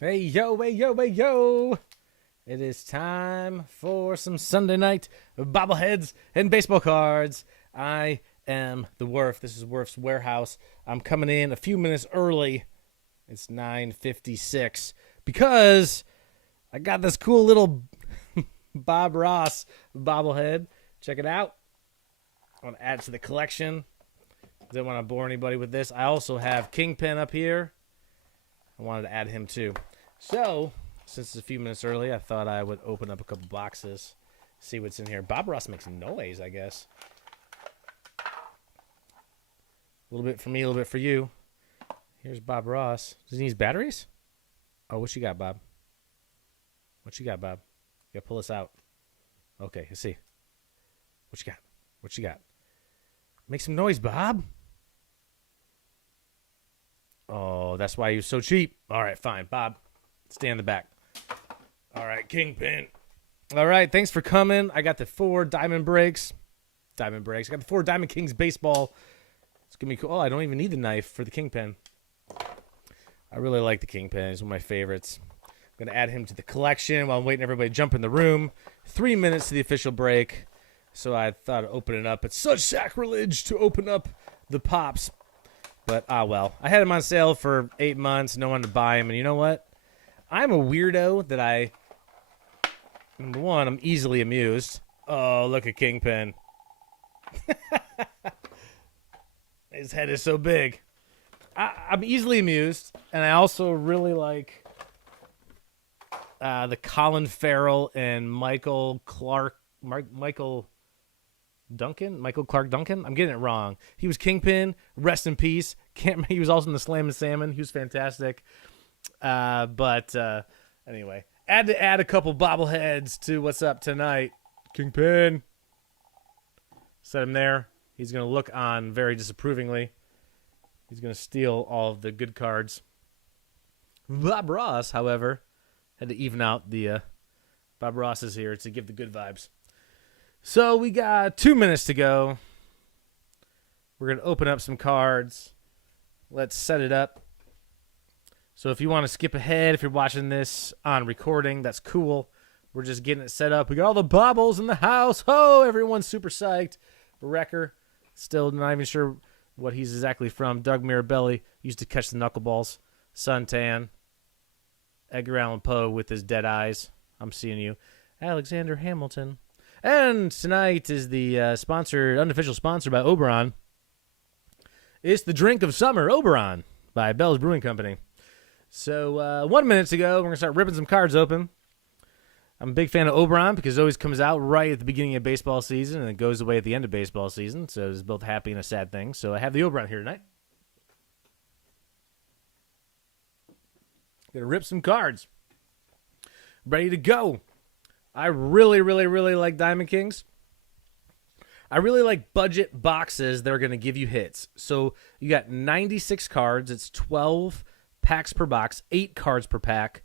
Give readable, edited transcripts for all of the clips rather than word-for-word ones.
Hey, yo, hey, yo, hey, yo. It is time for some Sunday night bobbleheads and baseball cards. I am the Wuerf. This is Wuerfs Warehouse. I'm coming in a few minutes early. It's 9:56 because I got this cool little Bob Ross bobblehead. Check it out. I want to add it to the collection. Didn't want to bore anybody with this. I also have Kingpin up here. I wanted to add him too. So, since it's a few minutes early, I thought I would open up a couple boxes, see what's in here. Bob Ross makes noise, I guess. A little bit for me, a little bit for you. Here's Bob Ross. Does he need batteries? Oh, what you got, Bob? What you got, Bob? You gotta pull this out. Okay, let's see. What you got? What you got? Make some noise, Bob. Oh, that's why he was so cheap. All right, fine. Bob, stay in the back. All right, Kingpin. All right, thanks for coming. I got the 4 diamond breaks. I got the 4 Diamond Kings baseball. It's going to be cool. Oh, I don't even need the knife for the Kingpin. I really like the Kingpin. He's one of my favorites. I'm going to add him to the collection while I'm waiting everybody to jump in the room. 3 minutes to the official break. So I thought I'd open it up. It's such sacrilege to open up the pops. But, well. I had them on sale for 8 months. No one to buy them. And you know what? I'm a weirdo that number one, I'm easily amused. Oh, look at Kingpin. His head is so big. I'm easily amused. And I also really like the Colin Farrell and Michael Clark Duncan. I'm getting it wrong. He was Kingpin. Rest in peace. He was also in the Slam and Salmon. He was fantastic. But anyway, had to add a couple bobbleheads to what's up tonight. Kingpin. Set him there. He's going to look on very disapprovingly. He's going to steal all of the good cards. Bob Ross, however, had to even out the Bob Ross is here to give the good vibes. So we got 2 minutes to go. We're going to open up some cards. Let's set it up. So if you want to skip ahead, if you're watching this on recording, that's cool. We're just getting it set up. We got all the baubles in the house. Oh, everyone's super psyched. Wrecker, still not even sure what he's exactly from. Doug Mirabelli used to catch the knuckleballs. Suntan. Edgar Allan Poe with his dead eyes. I'm seeing you. Alexander Hamilton. And tonight is the unofficial sponsor by Oberon. It's the drink of summer, Oberon, by Bell's Brewing Company. So 1 minute to go, we're going to start ripping some cards open. I'm a big fan of Oberon because it always comes out right at the beginning of baseball season and it goes away at the end of baseball season. So it's both happy and a sad thing. So I have the Oberon here tonight. Going to rip some cards. Ready to go. I really, really, really like Diamond Kings. I really like budget boxes that are going to give you hits. So you got 96 cards. It's 12 packs per box, 8 cards per pack.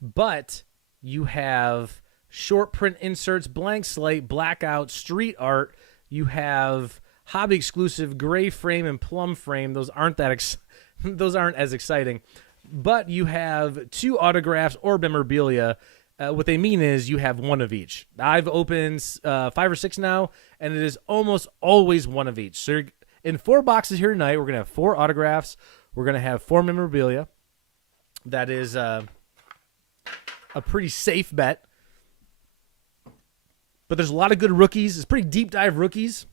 But you have short print inserts, blank slate, blackout, street art. You have hobby exclusive gray frame and plum frame. Those aren't those aren't as exciting. But you have 2 autographs or memorabilia. What they mean is you have 1 of each. I've opened 5 or 6 now, and it is almost always 1 of each. So in 4 boxes here tonight, we're going to have 4 autographs. We're going to have 4 memorabilia. That is a pretty safe bet. But there's a lot of good rookies. It's pretty deep dive rookies.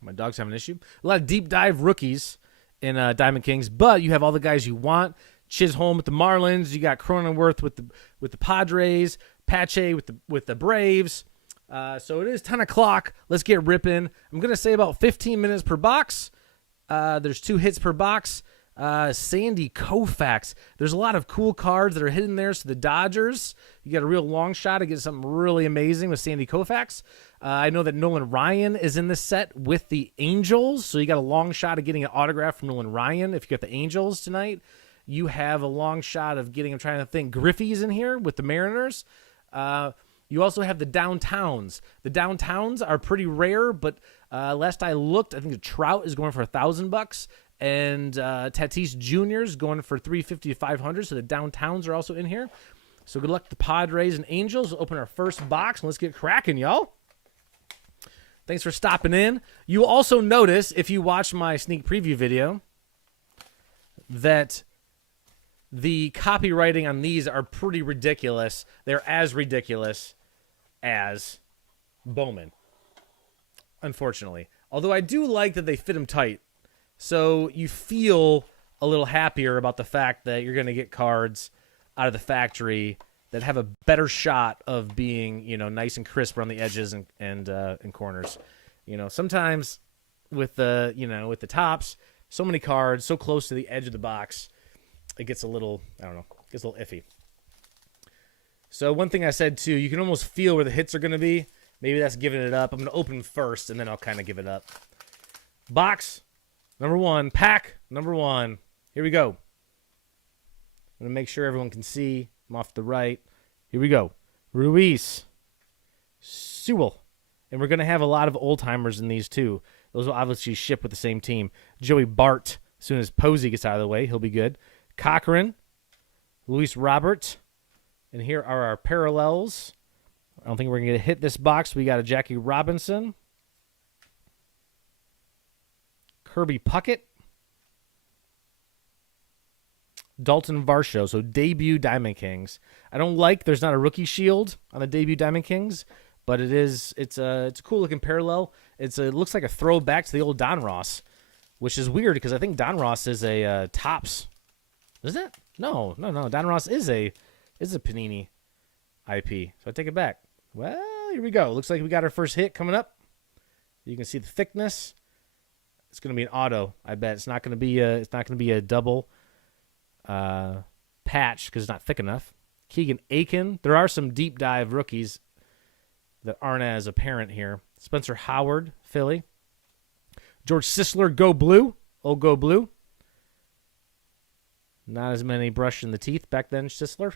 My dog's having an issue. A lot of deep dive rookies in Diamond Kings, but you have all the guys you want. Chisholm with the Marlins. You got Cronenworth with the Padres. Pache with the Braves. So it is 10 o'clock. Let's get ripping. I'm going to say about 15 minutes per box. There's 2 hits per box. Sandy Koufax. There's a lot of cool cards that are hidden there. So the Dodgers, you got a real long shot to get something really amazing with Sandy Koufax. I know that Nolan Ryan is in this set with the Angels. So you got a long shot of getting an autograph from Nolan Ryan if you got the Angels tonight. You have a long shot of getting, I'm trying to think, Griffey's in here with the Mariners. You also have the Downtowns. The Downtowns are pretty rare, but last I looked, I think the Trout is going for $1,000, and Tatis Juniors going for 350 to 500. So the downtowns are also in here. So good luck to the Padres and Angels. We'll open our first box and let's get cracking, y'all. Thanks for stopping in. You will also notice, if you watch my sneak preview video, that the copywriting on these are pretty ridiculous. They're as ridiculous as Bowman, unfortunately. Although I do like that they fit them tight. So you feel a little happier about the fact that you're going to get cards out of the factory that have a better shot of being, nice and crisp around the edges and corners. Sometimes with the tops, so many cards, so close to the edge of the box, it gets a little, gets a little iffy. So one thing I said too, you can almost feel where the hits are going to be. Maybe that's giving it up. I'm going to open first, and then I'll kind of give it up. Box number 1, pack number 1. Here we go. I'm going to make sure everyone can see. I'm off to the right. Here we go. Ruiz. Sewell. And we're going to have a lot of old-timers in these, too. Those will obviously ship with the same team. Joey Bart, as soon as Posey gets out of the way, he'll be good. Cochran. Luis Robert. And here are our parallels. I don't think we're going to hit this box. We got a Jackie Robinson. Kirby Puckett. Dalton Varsho, so debut Diamond Kings. I don't like there's not a rookie shield on the debut Diamond Kings, but it's a cool looking parallel. It looks like a throwback to the old Don Ross, which is weird because I think Don Ross is a Topps. Is it? No. Don Ross is a Panini IP. So I take it back. Well, here we go. Looks like we got our first hit coming up. You can see the thickness. It's going to be an auto. I bet it's not going to be a double patch because it's not thick enough. Keegan Aiken. There are some deep dive rookies that aren't as apparent here. Spencer Howard, Philly. George Sisler, Go Blue. Oh, Go Blue. Not as many brush in the teeth back then, Sisler.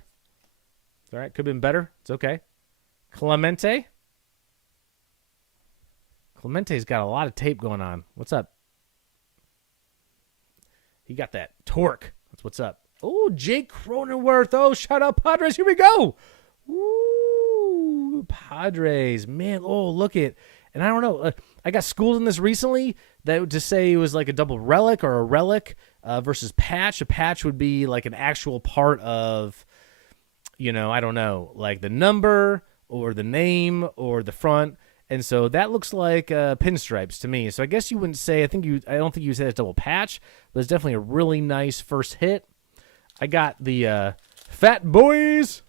All right, could have been better. It's okay. Clemente. Clemente's got a lot of tape going on. What's up? He got that torque. That's what's up. Oh, Jake Cronenworth. Oh, shout out Padres. Here we go. Ooh, Padres. Man, oh, look it. And I don't know. I got schooled in this recently that to say it was like a double relic or a relic versus patch. A patch would be like an actual part of, I don't know, like the number or the name or the front. And so that looks like pinstripes to me. So I guess you wouldn't say, I don't think you said it's double patch, but it's definitely a really nice first hit. I got the Fat Boys.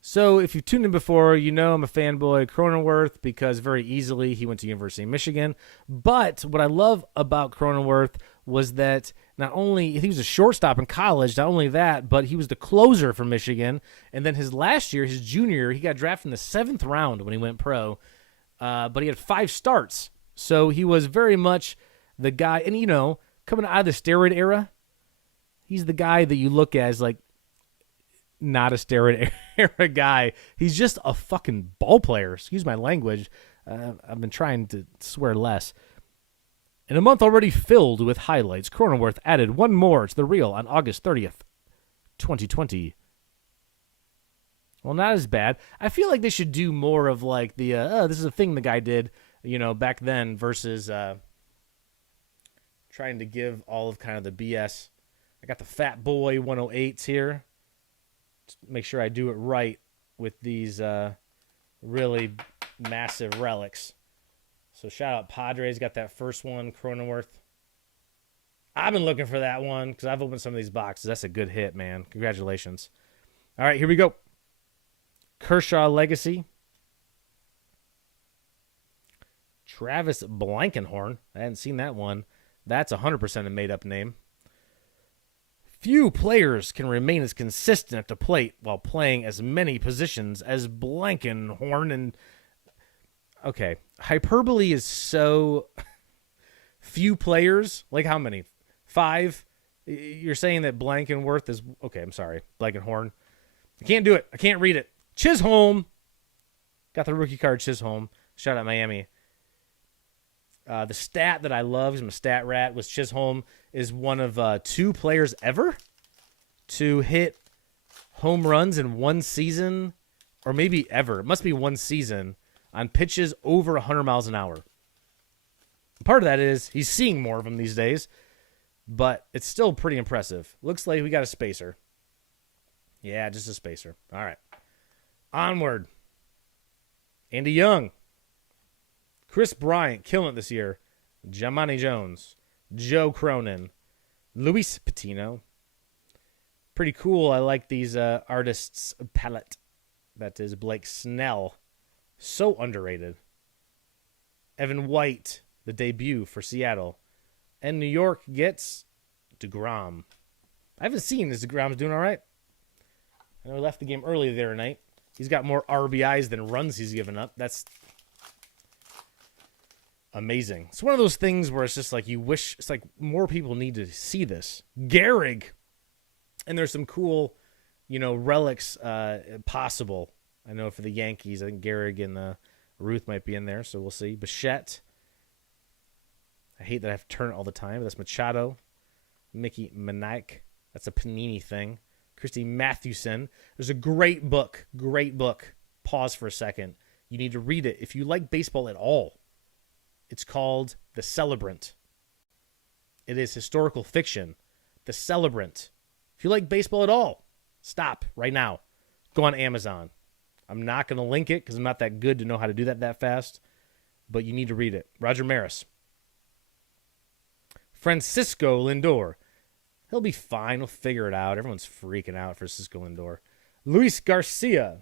So if you've tuned in before, you know I'm a fanboy of Cronenworth because very easily he went to University of Michigan. But what I love about Cronenworth was that not only he was a shortstop in college, not only that, but he was the closer for Michigan. And then his last year, his junior year, he got drafted in the 7th round when he went pro. But he had 5 starts. So he was very much the guy. And, coming out of the steroid era, he's the guy that you look at as like not a steroid era guy. He's just a fucking ball player. Excuse my language. I've been trying to swear less. In a month already filled with highlights, Cronenworth added one more to the reel on August 30th, 2020. Well, not as bad. I feel like they should do more of like the, this is a thing the guy did, back then versus trying to give all of kind of the BS. I got the Fat Boy 108s here. Just make sure I do it right with these really massive relics. So shout out Padres, got that first one, Cronenworth. I've been looking for that one because I've opened some of these boxes. That's a good hit, man. Congratulations. All right, here we go. Kershaw Legacy. Travis Blankenhorn. I hadn't seen that one. That's 100% a made-up name. Few players can remain as consistent at the plate while playing as many positions as Blankenhorn and... Okay, hyperbole is so few players. Like how many? 5? You're saying that Blankenworth is... Okay, I'm sorry. Blankenhorn. I can't do it. I can't read it. Chisholm. Got the rookie card, Chisholm. Shout out Miami. The stat that I love, 'cause I'm a stat rat, was Chisholm is one of 2 players ever to hit home runs in one season, or maybe ever. It must be one season on pitches over 100 miles an hour. Part of that is he's seeing more of them these days, but it's still pretty impressive. Looks like we got a spacer. Yeah, just a spacer. All right. Onward. Andy Young. Chris Bryant, killing it this year. Jamani Jones. Joe Cronin. Luis Patino. Pretty cool. I like these artists' palette. That is Blake Snell. So underrated. Evan White, the debut for Seattle. And New York gets DeGrom. I haven't seen this. DeGrom's doing all right. I know he left the game early the other night. He's got more RBIs than runs he's given up. That's amazing. It's one of those things where it's just like you wish, it's like more people need to see this. Gehrig. And there's some cool, relics possible. I know for the Yankees, I think Gehrig and Ruth might be in there, so we'll see. Bichette. I hate that I have to turn it all the time, but that's Machado. Mickey Manike. That's a Panini thing. Christy Mathewson. There's a great book. Great book. Pause for a second. You need to read it. If you like baseball at all, it's called The Celebrant. It is historical fiction. The Celebrant. If you like baseball at all, stop right now. Go on Amazon. I'm not going to link it because I'm not that good to know how to do that fast, but you need to read it. Roger Maris. Francisco Lindor. He'll be fine. We'll figure it out. Everyone's freaking out for Francisco Lindor. Luis Garcia.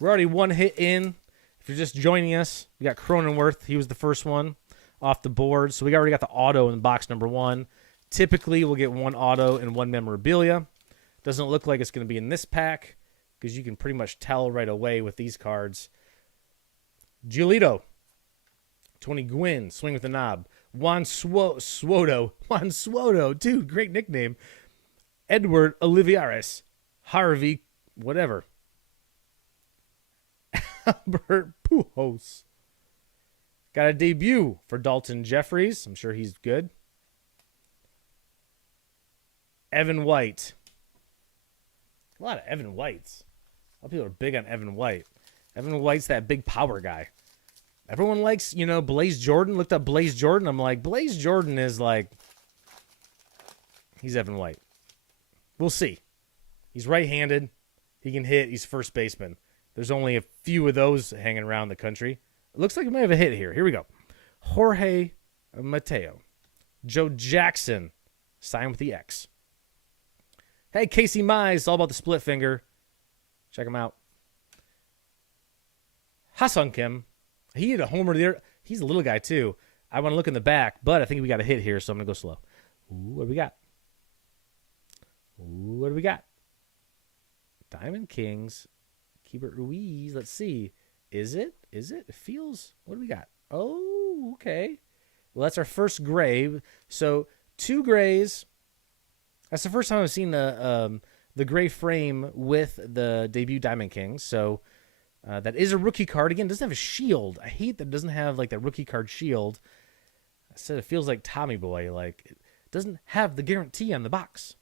We're already one hit in. If you're just joining us, we got Cronenworth. He was the first one off the board. So we already got the auto in box number 1. Typically, we'll get 1 auto and 1 memorabilia. Doesn't look like it's going to be in this pack because you can pretty much tell right away with these cards. Giolito. Tony Gwynn, swing with the knob. Juan Swoto, dude, great nickname. Edward Olivares. Harvey, whatever. Albert Pujols. Got a debut for Dalton Jeffries. I'm sure he's good. Evan White. A lot of Evan Whites. A lot of people are big on Evan White. Evan White's that big power guy. Everyone likes, Blaze Jordan. Looked up Blaze Jordan. I'm like, Blaze Jordan is like, he's Evan White. We'll see. He's right-handed. He can hit. He's first baseman. There's only a few of those hanging around the country. It looks like we may have a hit here. Here we go. Jorge Mateo. Joe Jackson. Signed with the X. Hey, Casey Mize. All about the split finger. Check him out. Ha-Sung Kim. He hit a homer there. He's a little guy, too. I want to look in the back, but I think we got a hit here, so I'm going to go slow. Ooh, what do we got? Ooh, what do we got? Diamond Kings. Keeper Ruiz. Let's see. Is it? It feels... What do we got? Oh, okay. Well, that's our first gray. So, 2 grays. That's the first time I've seen the gray frame with the debut Diamond Kings. So... that is a rookie card. Again, it doesn't have a shield. I hate that it doesn't have like that rookie card shield. I said it feels like Tommy Boy. Like it doesn't have the guarantee on the box.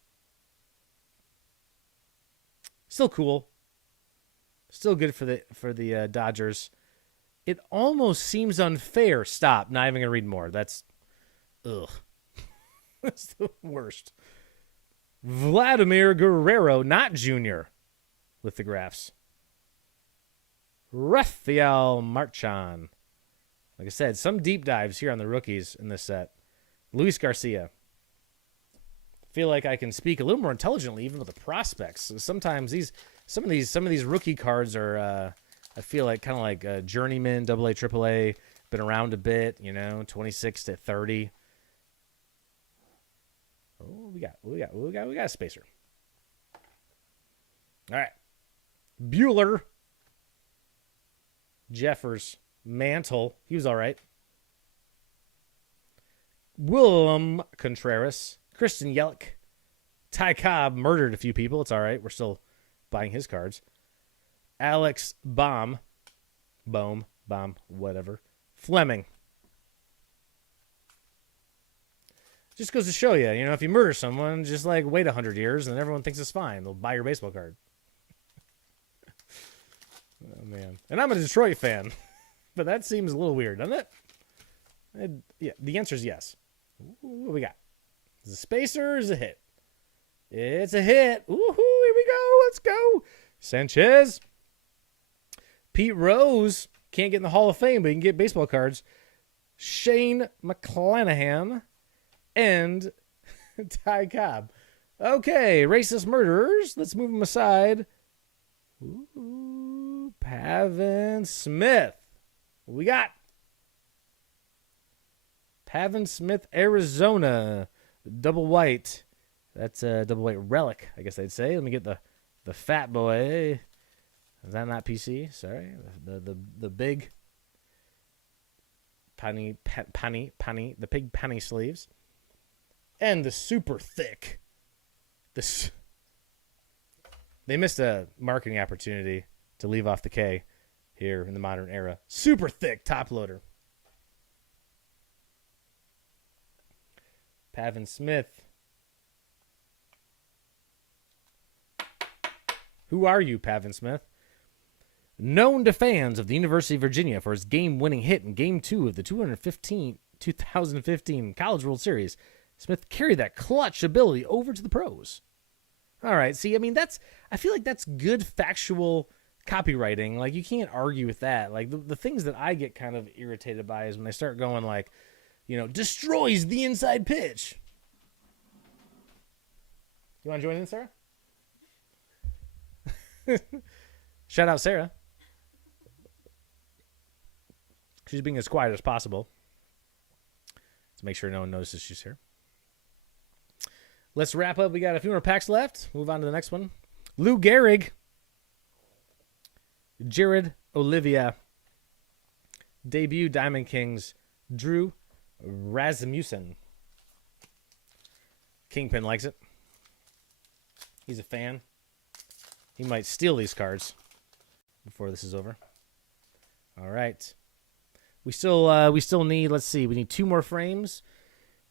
Still cool. Still good for the Dodgers. It almost seems unfair. Stop. Not even gonna read more. That's That's the worst. Vladimir Guerrero, not Junior, with the graphs. Rafael Marchand. Like I said, some deep dives here on the rookies in this set. Luis Garcia. Feel like I can speak a little more intelligently even with the prospects. So sometimes some of these rookie cards are I feel like kind of like journeyman, AA, AAA, been around a bit, 26 to 30. Oh, we got a spacer. All right. Bueller. Jeffers, Mantle, he was all right. Willem Contreras, Kristen Yelich, Ty Cobb murdered a few people. It's all right. We're still buying his cards. Alex Bohm, F-bomb, whatever. Fleming. Just goes to show you, if you murder someone, just like wait 100 years and everyone thinks it's fine. They'll buy your baseball card. Oh, man. And I'm a Detroit fan, but that seems a little weird, doesn't it? Yeah, the answer is yes. What do we got? Is it a spacer or is it a hit? It's a hit. Woohoo, here we go. Let's go. Sanchez. Pete Rose. Can't get in the Hall of Fame, but he can get baseball cards. Shane McClanahan. And Ty Cobb. Okay, racist murderers. Let's move them aside. Ooh, Pavin Smith. What we got? Pavin Smith, Arizona. Double white. That's a double white relic, I guess they'd say. Let me get the fat boy. Is that not PC? Sorry. The big penny, the big penny sleeves. And the super thick. They missed a marketing opportunity to leave off the K here in the modern era. Super thick top loader. Pavin Smith. Who are you, Pavin Smith? Known to fans of the University of Virginia for his game-winning hit in Game 2 of the 2015 College World Series, Smith carried that clutch ability over to the pros. All right, see, I feel like that's good factual copywriting. Like, you can't argue with that. Like, the things that I get kind of irritated by is when they start going like, destroys the inside pitch. You want to join in, Sarah? Shout out Sarah. She's being as quiet as possible to make sure no one notices she's here. Let's wrap up. We got a few more packs left. Move on to the next one. Lou Gehrig. Jared Olivia. Debut Diamond Kings. Drew Rasmussen. Kingpin likes it. He's a fan. He might steal these cards before this is over. All right. We still need, let's see, we need 2 more frames.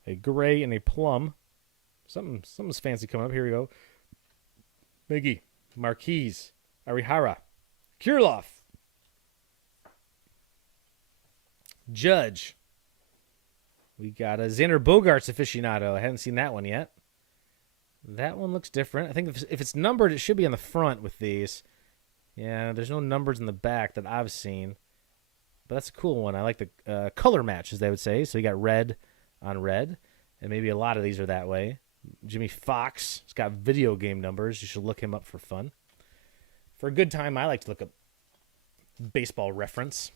A gray and a plum. Something's fancy coming up. Here we go. Miggy, Marquise, Arihara, Kirilloff, Judge. We got a Xander Bogaerts aficionado. I haven't seen that one yet. That one looks different. I think if it's numbered, it should be on the front with these. Yeah, there's no numbers in the back that I've seen. But that's a cool one. I like the color match, as they would say. So you got red on red. And maybe a lot of these are that way. Jimmy Fox has got video game numbers. You should look him up for fun. For a good time, I like to look up Baseball Reference.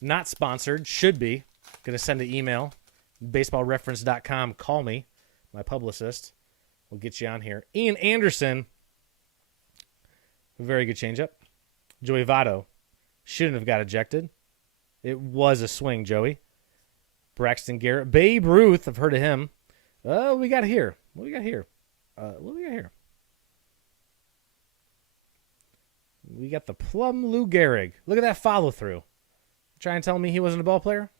Not sponsored. Should be. Going to send an email. BaseballReference.com. Call me. My publicist. We'll get you on here. Ian Anderson. Very good changeup. Joey Votto. Shouldn't have got ejected. It was a swing, Joey. Braxton Garrett. Babe Ruth. I've heard of him. What we got here? What we got here? We got the Plum Lou Gehrig. Look at that follow through. Trying to tell me he wasn't a ball player?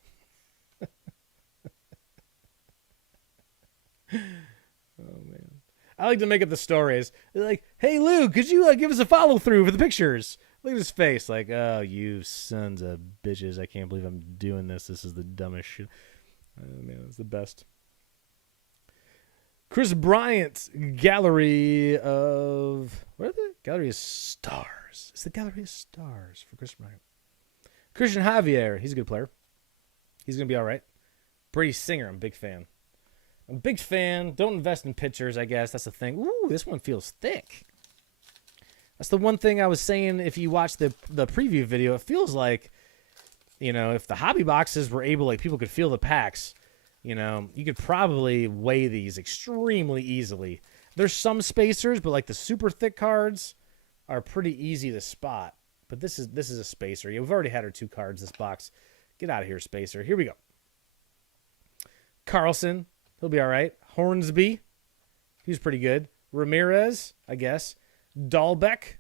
Oh, man. I like to make up the stories. They're like, hey, Lou, could you give us a follow through for the pictures? Look at his face. Like, oh, you sons of bitches. I can't believe I'm doing this. This is the dumbest shit. Oh, man, it's the best. Chris Bryant, Gallery of... What are they? Gallery of Stars. It's the Gallery of Stars for Chris Bryant. Christian Javier. He's a good player. He's going to be all right. Brady Singer. I'm a big fan. Don't invest in pitchers, I guess. That's the thing. Ooh, this one feels thick. That's the one thing I was saying. If you watch the preview video, it feels like, if the hobby boxes were able, like people could feel the packs, you could probably weigh these extremely easily. There's some spacers, but like the super thick cards are pretty easy to spot. But this is a spacer. Yeah, we've already had our 2 cards this box. Get out of here, spacer. Here we go. Carlson, he'll be all right. Hornsby, he was pretty good. Ramirez, I guess. Dahlbeck,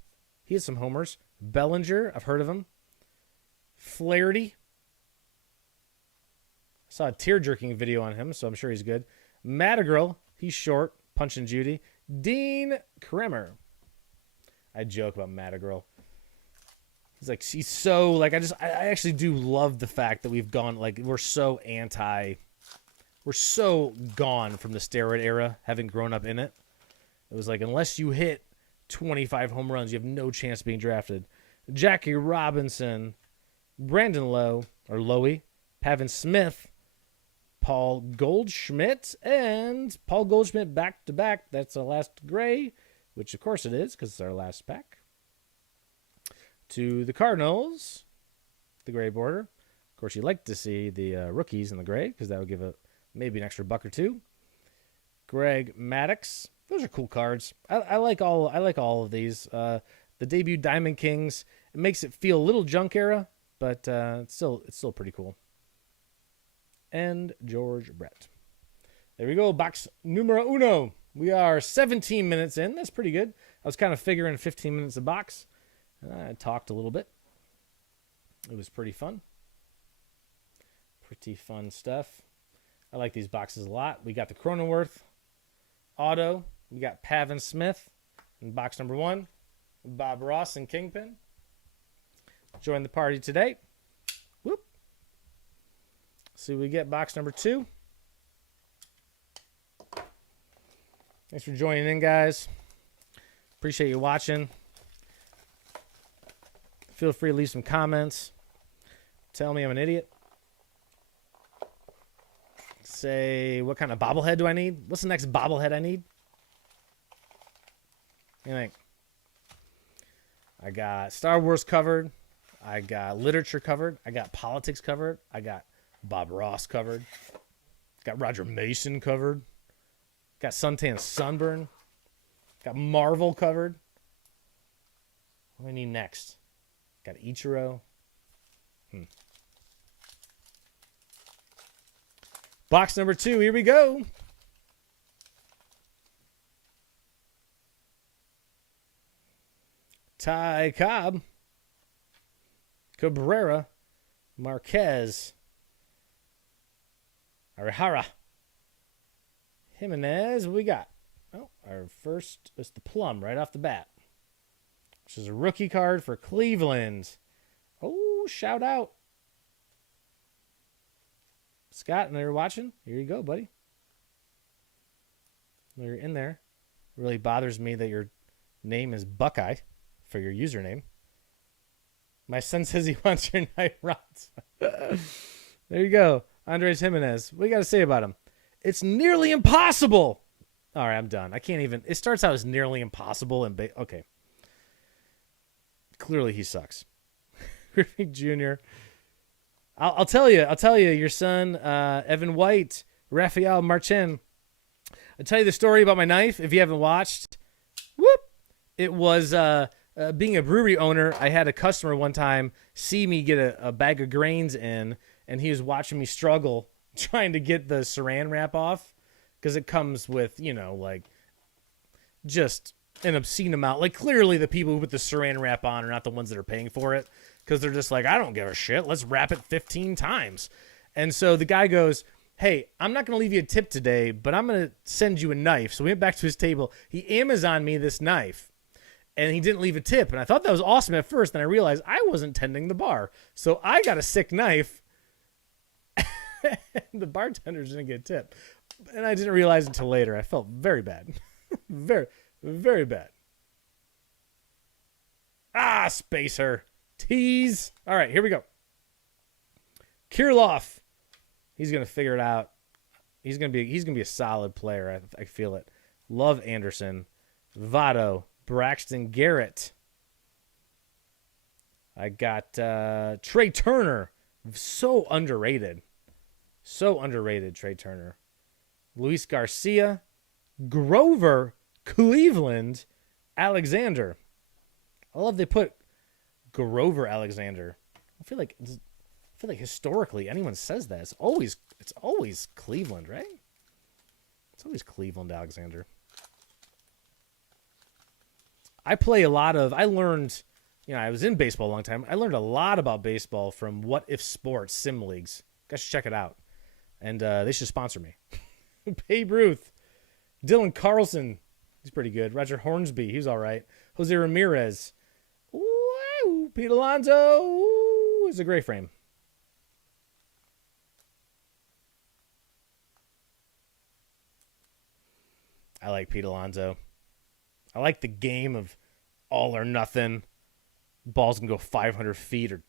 he has some homers. Bellinger, I've heard of him. Flaherty. Saw a tear-jerking video on him, so I'm sure he's good. Madrigal, he's short. Punch and Judy. Dean Kremer. I joke about Madrigal. He's so, like, I actually do love the fact that we've gone, like, we're so gone from the steroid era, having grown up in it. It was like, unless you hit 25 home runs, you have no chance of being drafted. Jackie Robinson, Brandon Lowe, Pavin Smith, Paul Goldschmidt, and Paul Goldschmidt back-to-back. That's our last gray, which of course it is because it's our last pack. To the Cardinals, the gray border. Of course, you'd like to see the rookies in the gray because that would give maybe an extra buck or two. Greg Maddux. Those are cool cards. I like all of these. The debut Diamond Kings. It makes it feel a little junk era, but it's still pretty cool. And George Brett. There we go. Box numero uno. We are 17 minutes in. That's pretty good. I was kind of figuring 15 minutes a box. I talked a little bit. It was pretty fun. Pretty fun stuff. I like these boxes a lot. We got the Cronenworth auto. We got Pavin Smith in box number 1. Bob Ross and Kingpin. Join the party today. Whoop. See what we get. Box number 2. Thanks for joining in, guys. Appreciate you watching. Feel free to leave some comments. Tell me I'm an idiot. Say, what kind of bobblehead do I need? What's the next bobblehead I need? What do you think? I got Star Wars covered. I got literature covered. I got politics covered. I got Bob Ross covered. Got Roger Mason covered. Got Suntan Sunburn. Got Marvel covered. What do I need next? Got Ichiro. Box number 2. Here we go. Ty Cobb. Cabrera. Marquez. Arihara. Jimenez. What we got? Oh, our first is the plum right off the bat. Which is a rookie card for Cleveland. Oh, shout out. Scott, and they're watching. Here you go, buddy. You're in there. It really bothers me that your name is Buckeye for your username. My son says he wants your night rods. There you go. Andres Jimenez. What do you got to say about him? It's nearly impossible. All right, I'm done. I can't even. It starts out as nearly impossible. Okay. Clearly he sucks. Griffey Jr. I'll tell you, your son, Evan White, Rafael Martin. I'll tell you the story about my knife if you haven't watched. Whoop! It was being a brewery owner, I had a customer one time see me get a bag of grains in, and he was watching me struggle trying to get the saran wrap off because it comes with, like just an obscene amount. Like, clearly the people who put the saran wrap on are not the ones that are paying for it because they're just like, I don't give a shit. Let's wrap it 15 times. And so the guy goes, hey, I'm not going to leave you a tip today, but I'm going to send you a knife. So we went back to his table. He Amazoned me this knife, and he didn't leave a tip. And I thought that was awesome at first. Then I realized I wasn't tending the bar. So I got a sick knife. The bartenders didn't get a tip. And I didn't realize until later. I felt very bad. Very, very bad. Ah, spacer. Tease. All right, here we go. Kirilloff. He's going to figure it out. He's going to be a solid player. I feel it. Love Anderson. Votto. Braxton Garrett. I got Trey Turner. So underrated. So underrated, Trey Turner. Luis Garcia. Grover. Cleveland. Alexander. I love they put Grover Alexander. I feel like historically anyone says that. It's always Cleveland, right? It's always Cleveland Alexander. I learned I was in baseball a long time. I learned a lot about baseball from What If Sports sim leagues. Guys should check it out. And they should sponsor me. Babe Ruth. Dylan Carlson. He's pretty good. Roger Hornsby. He's all right. Jose Ramirez. Ooh, Pete Alonso. Ooh, it's a great frame. I like Pete Alonso. I like the game of all or nothing. Balls can go 500 feet or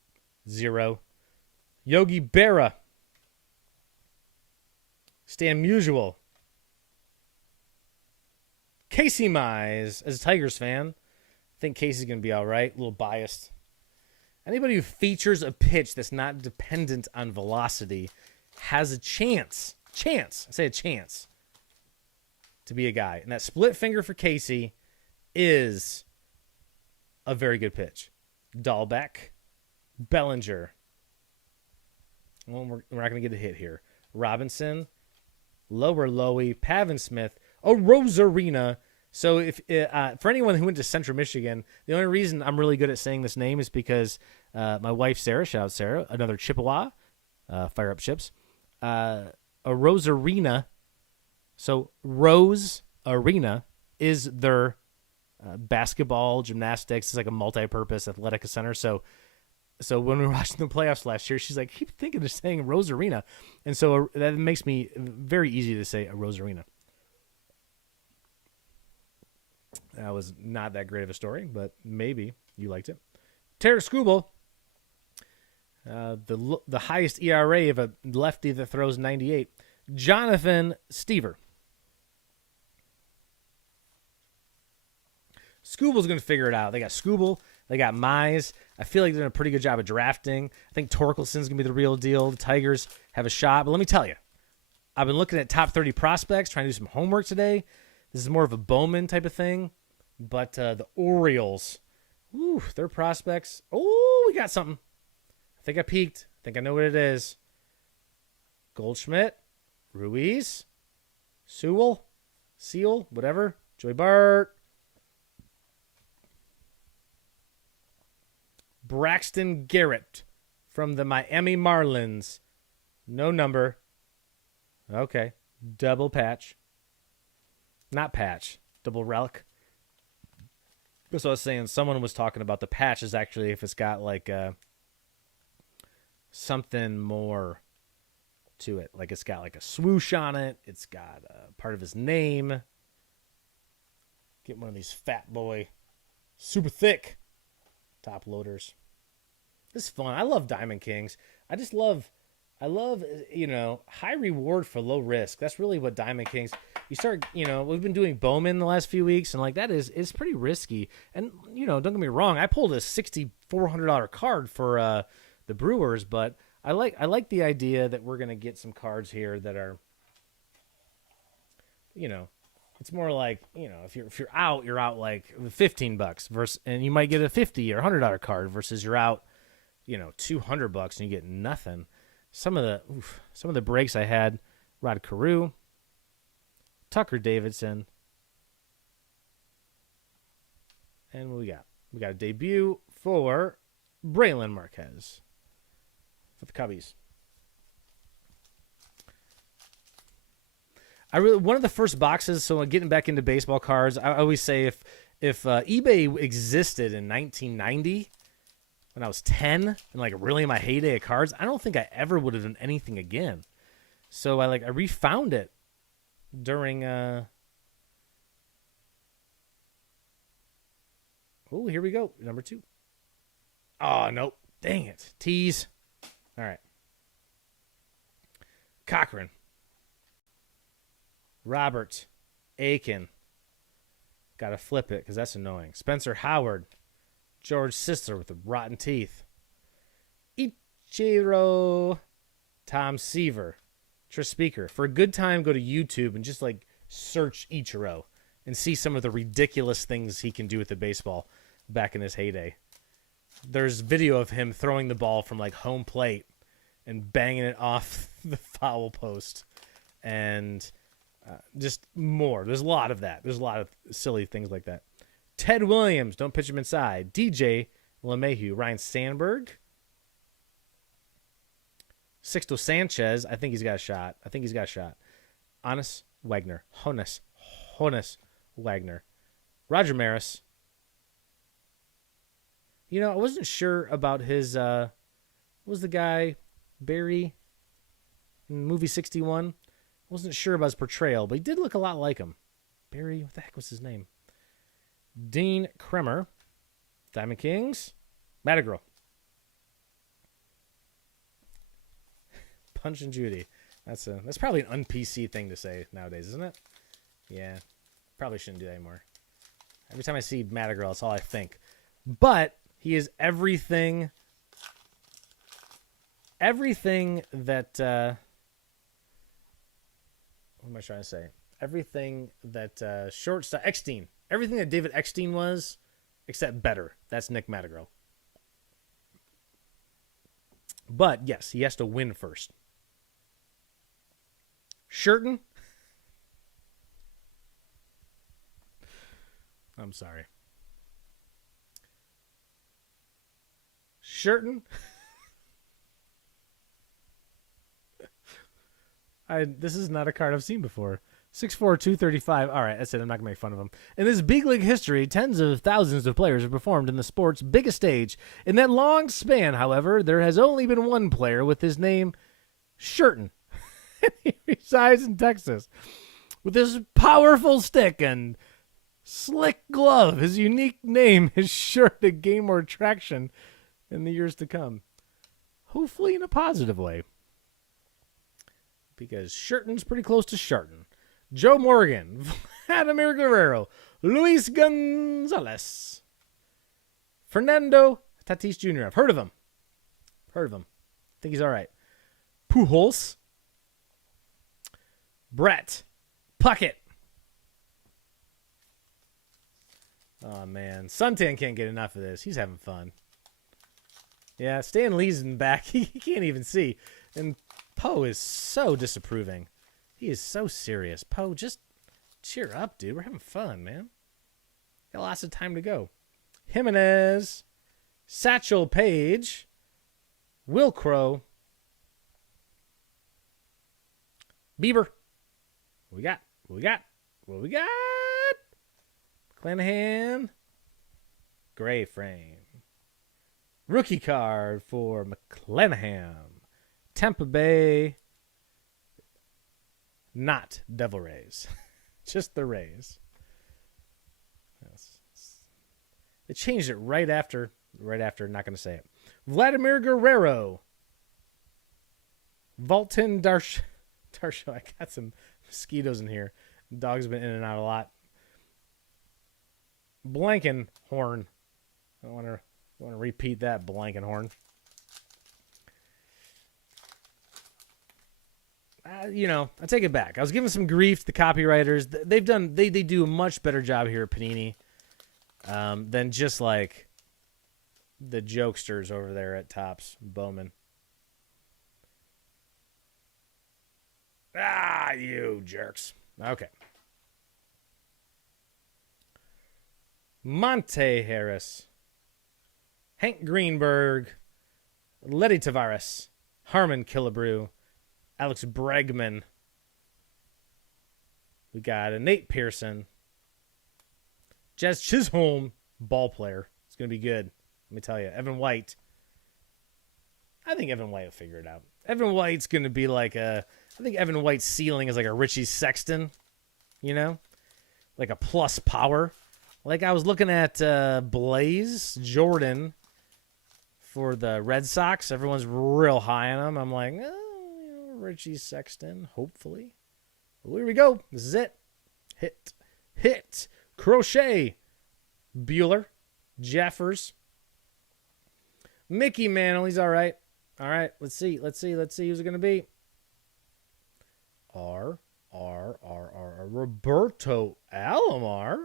zero. Yogi Berra. Stan Musial. Casey Mize. As a Tigers fan, I think Casey's going to be all right. A little biased. Anybody who features a pitch that's not dependent on velocity has a chance. I say a chance to be a guy. And that split finger for Casey is a very good pitch. Dahlbeck, Bellinger. Well, we're not going to get a hit here. Robinson, Lower Lowy, Pavin Smith, Rosarina. So if for anyone who went to Central Michigan, the only reason I'm really good at saying this name is because my wife Sarah, shout out Sarah, another Chippewa, fire up chips, a Rosarina. So Rose Arena is their basketball, gymnastics. It's like a multi-purpose athletic center. So when we were watching the playoffs last year, she's like, keep thinking of saying Rose Arena. And so that makes me very easy to say a Rose Arena. That was not that great of a story, but maybe you liked it. Tarik Skubal, the highest ERA of a lefty that throws 98. Jonathan Stever. Skubal's going to figure it out. They got Skubal. They got Mize. I feel like they're doing a pretty good job of drafting. I think Torkelson's going to be the real deal. The Tigers have a shot. But let me tell you, I've been looking at top 30 prospects, trying to do some homework today. This is more of a Bowman type of thing. But the Orioles, their prospects. Oh, we got something. I think I peaked. I think I know what it is. Goldschmidt, Ruiz, Sewell, Seal, whatever. Joey Bart. Braxton Garrett from the Miami Marlins. No number. Okay. Double patch. Not patch. Double relic. So I was saying, someone was talking about the patch is actually if it's got like something more to it. Like it's got like a swoosh on it. It's got part of his name. Get one of these fat boy, super thick top loaders. This is fun. I love Diamond Kings. I love, high reward for low risk. That's really what Diamond Kings. You start, we've been doing Bowman the last few weeks, and like that is pretty risky. And don't get me wrong, I pulled a $6,400 card for the Brewers, but I like the idea that we're gonna get some cards here that are, it's more like if you're out, you're out like $15 versus, and you might get a $50 or $100 card versus you're out, $200 and you get nothing. Some of the breaks I had, Rod Carew, Tucker Davidson, and what we got? We got a debut for Braylon Marquez for the Cubbies. One of the first boxes. So getting back into baseball cards, I always say if eBay existed in 1990, when I was 10 and like really in my heyday of cards, I don't think I ever would have done anything again. So I refound it during. Oh, here we go, number 2. Oh nope, dang it, tease. All right, Cochran. Robert Aiken. Got to flip it because that's annoying. Spencer Howard. George Sisler with the rotten teeth. Ichiro. Tom Seaver. Speaker. For a good time, go to YouTube and just search Ichiro and see some of the ridiculous things he can do with the baseball back in his heyday. There's video of him throwing the ball from home plate and banging it off the foul post. And just more. There's a lot of that. There's a lot of silly things like that. Ted Williams, don't pitch him inside. DJ LeMahieu. Ryan Sandberg. Sixto Sanchez. I think he's got a shot. Honus Wagner. Honus Wagner. Roger Maris. You know, I wasn't sure about his, what was the guy, Barry, in movie 61? I wasn't sure about his portrayal, but he did look a lot like him. Barry, what the heck was his name? Dean Kremer. Diamond Kings. Madrigal. Punch and Judy. That's probably an un-PC thing to say nowadays, isn't it? Yeah. Probably shouldn't do that anymore. Every time I see Madrigal, that's all I think. But he is everything that what am I trying to say? Everything that shortstop Eckstein. Everything that David Eckstein was, except better. That's Nick Madrigal. But yes, he has to win first. Shurton. I'm sorry. Shurton. This is not a card I've seen before. 6'4", 235. All right, that's it. I'm not going to make fun of him. In this big league history, tens of thousands of players have performed in the sport's biggest stage. In that long span, however, there has only been one player with his name, Shurton. He resides in Texas. With his powerful stick and slick glove, his unique name is sure to gain more traction in the years to come. Hopefully in a positive way. Because Shurton's pretty close to Sharton. Joe Morgan, Vladimir Guerrero, Luis Gonzalez, Fernando Tatis Jr. I've heard of him. I think he's all right. Pujols, Brett Puckett. Oh, man. Suntan can't get enough of this. He's having fun. Yeah, Stan Lee's in back. He can't even see. And Poe is so disapproving. He is so serious. Poe, just cheer up, dude. We're having fun, man. Got lots of time to go. Jimenez, Satchel Paige, Will Crow, Bieber. What we got? McClanahan. Gray frame. Rookie card for McClanahan. Tampa Bay. Not Devil Rays. Just the Rays. They changed it right after, not going to say it. Vladimir Guerrero. Vaulton Darsho. I got some mosquitoes in here. Dogs have been in and out a lot. Blankenhorn. I don't want to repeat that. Blankenhorn. I take it back. I was giving some grief to the copywriters. They do a much better job here at Panini than just like the jokesters over there at Topps Bowman. Ah, you jerks. Okay. Monte Harris. Hank Greenberg. Letty Tavares. Harmon Killebrew. Alex Bregman. We got a Nate Pearson. Jazz Chisholm, ball player. It's going to be good. Let me tell you. Evan White. I think Evan White will figure it out. Evan White's going to be like I think Evan White's ceiling is like a Richie Sexton, like a plus power. Like I was looking at Blaze Jordan for the Red Sox. Everyone's real high on him. I'm like, Richie Sexton, hopefully. Well, here we go. This is it. Hit. Crochet. Bueller. Jeffers. Mickey Mantle. He's all right. All right. Let's see. Who's it going to be? Roberto Alomar.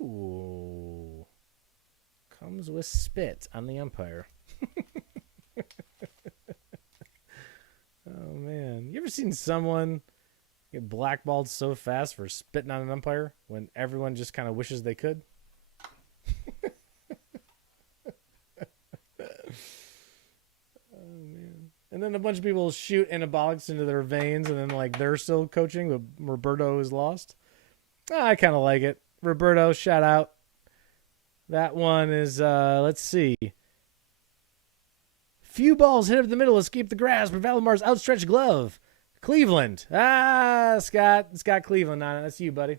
Ooh. Comes with spit on the umpire. Oh, man. You ever seen someone get blackballed so fast for spitting on an umpire when everyone just kind of wishes they could? And then a bunch of people shoot anabolics into their veins, and then like they're still coaching, but Roberto is lost. I kind of like it. Roberto, shout out. That one is, let's see. Few balls hit up the middle, escape the grasp of Valimar's outstretched glove. Cleveland. Scott. It's got Cleveland on it. That's you, buddy.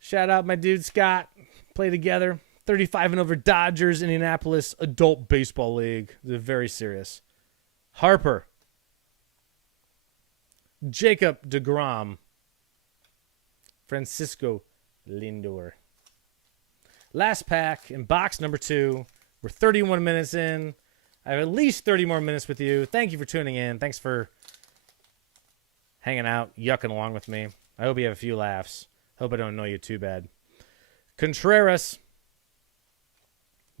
Shout out my dude, Scott. Play together. 35 and over Dodgers, Indianapolis Adult Baseball League. They're very serious. Harper. Jacob deGrom. Francisco Lindor. Last pack in box number 2. We're 31 minutes in. I have at least 30 more minutes with you. Thank you for tuning in. Thanks for hanging out, yucking along with me. I hope you have a few laughs. Hope I don't annoy you too bad. Contreras.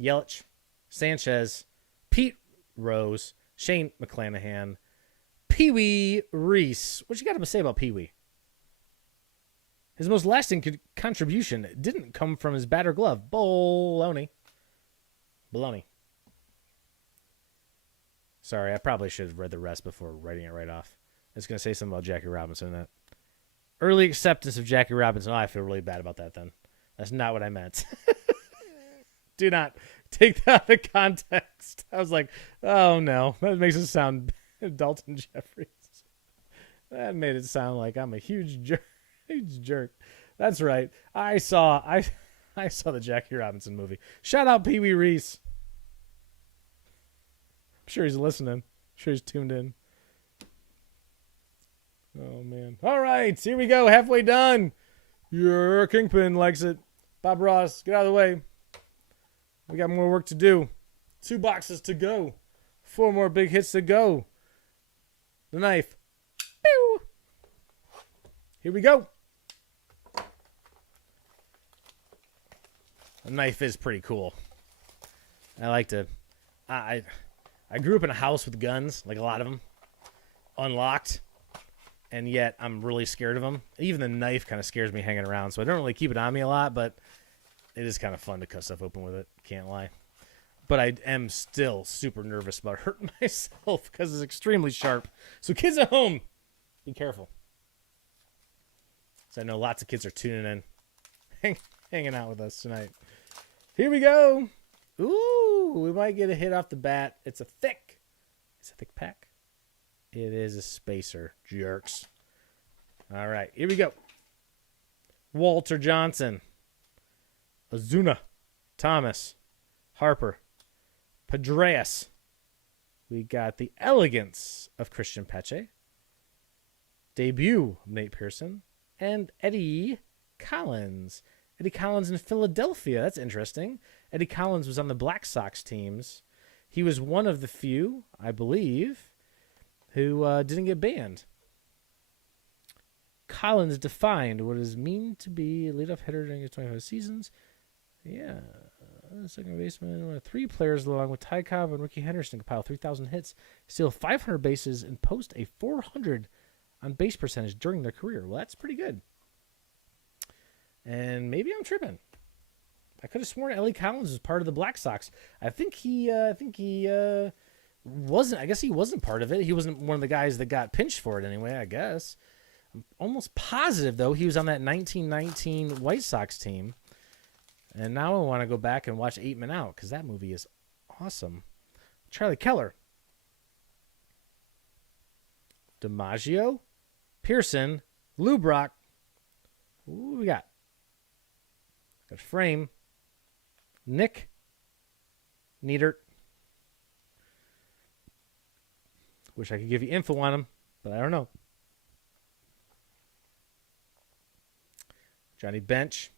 Yelich. Sanchez. Pete Rose. Shane McClanahan. Pee Wee Reese. What you got to say about Pee Wee? His most lasting contribution didn't come from his bat or glove. Baloney. Sorry, I probably should have read the rest before writing it right off. I was going to say something about Jackie Robinson. That early acceptance of Jackie Robinson. Oh, I feel really bad about that then. That's not what I meant. Do not take that out of context. I was like, oh no. That makes it sound Dalton Jeffries. That made it sound like I'm a huge jerk. Huge jerk. That's right. I saw the Jackie Robinson movie. Shout out Pee Wee Reese. I'm sure he's listening. I'm sure he's tuned in. Oh man. All right, here we go. Halfway done. Your Kingpin likes it. Bob Ross, get out of the way. We got more work to do. 2 boxes to go. 4 more big hits to go. The knife. Pew! Here we go. The knife is pretty cool. I like to... I grew up in a house with guns, like a lot of them, unlocked, and yet I'm really scared of them. Even the knife kind of scares me hanging around, so I don't really keep it on me a lot, but it is kind of fun to cut stuff open with it, can't lie. But I am still super nervous about hurting myself because it's extremely sharp. So kids at home, be careful. So I know lots of kids are tuning in, hanging out with us tonight. Here we go. Ooh, we might get a hit off the bat. It's a thick pack. It is a spacer, jerks. All right, here we go. Walter Johnson. Ozuna. Thomas. Harper. Pedreas. We got the elegance of Christian Peche. Debut of Nate Pearson. And Eddie Collins. Eddie Collins in Philadelphia. That's interesting. Eddie Collins was on the Black Sox teams. He was one of the few, I believe, who didn't get banned. Collins defined what does mean to be a leadoff hitter during his 25 seasons. Yeah. Second baseman. 3 players along with Ty Cobb and Ricky Henderson compile 3,000 hits, steal 500 bases, and post a 400 on base percentage during their career. Well, that's pretty good. And maybe I'm tripping. I could have sworn Eddie Collins was part of the Black Sox. I think he wasn't. I guess he wasn't part of it. He wasn't one of the guys that got pinched for it anyway, I guess. I'm almost positive, though, he was on that 1919 White Sox team. And now I want to go back and watch 8 Men Out because that movie is awesome. Charlie Keller. DiMaggio. Pearson. Lou Brock. Who we got? Got Frame. Nick. Neidert. Wish I could give you info on him, but I don't know. Johnny Bench.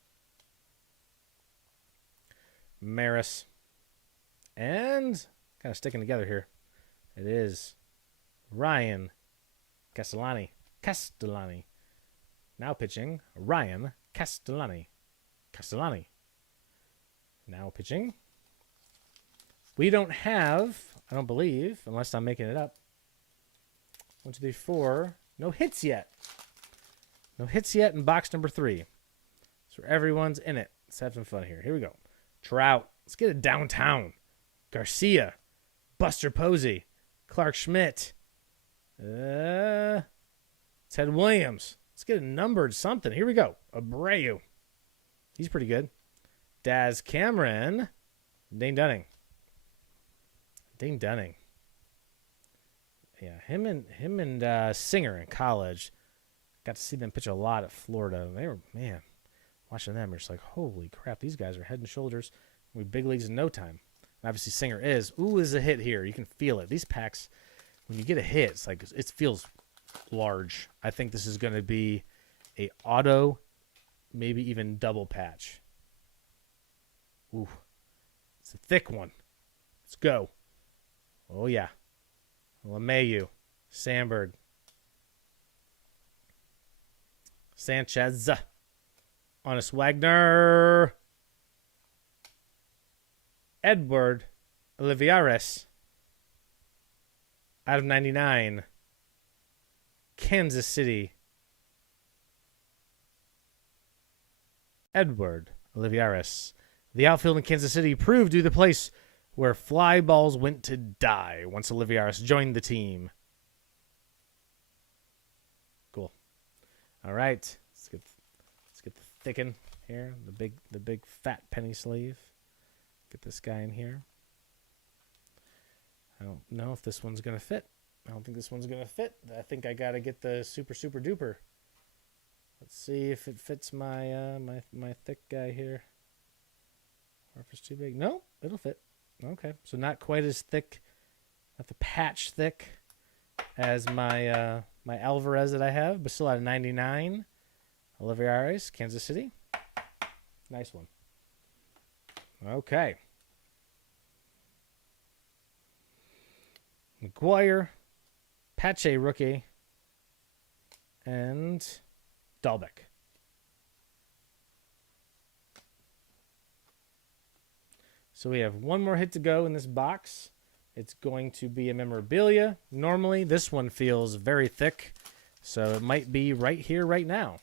Maris. And kind of sticking together here. It is Ryan Castellani. Now pitching, Ryan Castellani. Now pitching. We don't have, I don't believe, unless I'm making it up. 1, 2, 3, 4. No hits yet. No hits yet in box number 3. So everyone's in it. Let's have some fun here. Here we go. Trout. Let's get it downtown. Garcia. Buster Posey. Clark Schmidt. Ted Williams. Let's get a numbered something. Here we go. Abreu. He's pretty good. Daz Cameron. Dane Dunning. Yeah, him and Singer in college. Got to see them pitch a lot at Florida. They were, man, watching them, you're just like, holy crap, these guys are head and shoulders. We big leagues in no time. And obviously, Singer is a hit here. You can feel it. These packs, when you get a hit, it's like it feels large. I think this is going to be a auto, maybe even double patch. Ooh, it's a thick one. Let's go. Oh yeah, LeMahieu, Sandberg, Sanchez, Honest Wagner, Edward Olivares, out of 99, Kansas City, Edward Olivares. The outfield in Kansas City proved to be the place where fly balls went to die once Olivares joined the team. Cool. All right, let's get the thicken here, the big fat penny sleeve. Get this guy in here. I don't know if this one's gonna fit. I don't think this one's gonna fit. I think I gotta get the super duper. Let's see if it fits my my thick guy here. Or if it's too big. No, it'll fit. Okay, so not quite as thick, not the patch thick as my my Alvarez that I have, but still out of 99. Olivares, Kansas City. Nice one. Okay. McGuire, Pache rookie, and Dahlbeck. So we have one more hit to go in this box. It's going to be a memorabilia. Normally, this one feels very thick, so it might be right here, right now.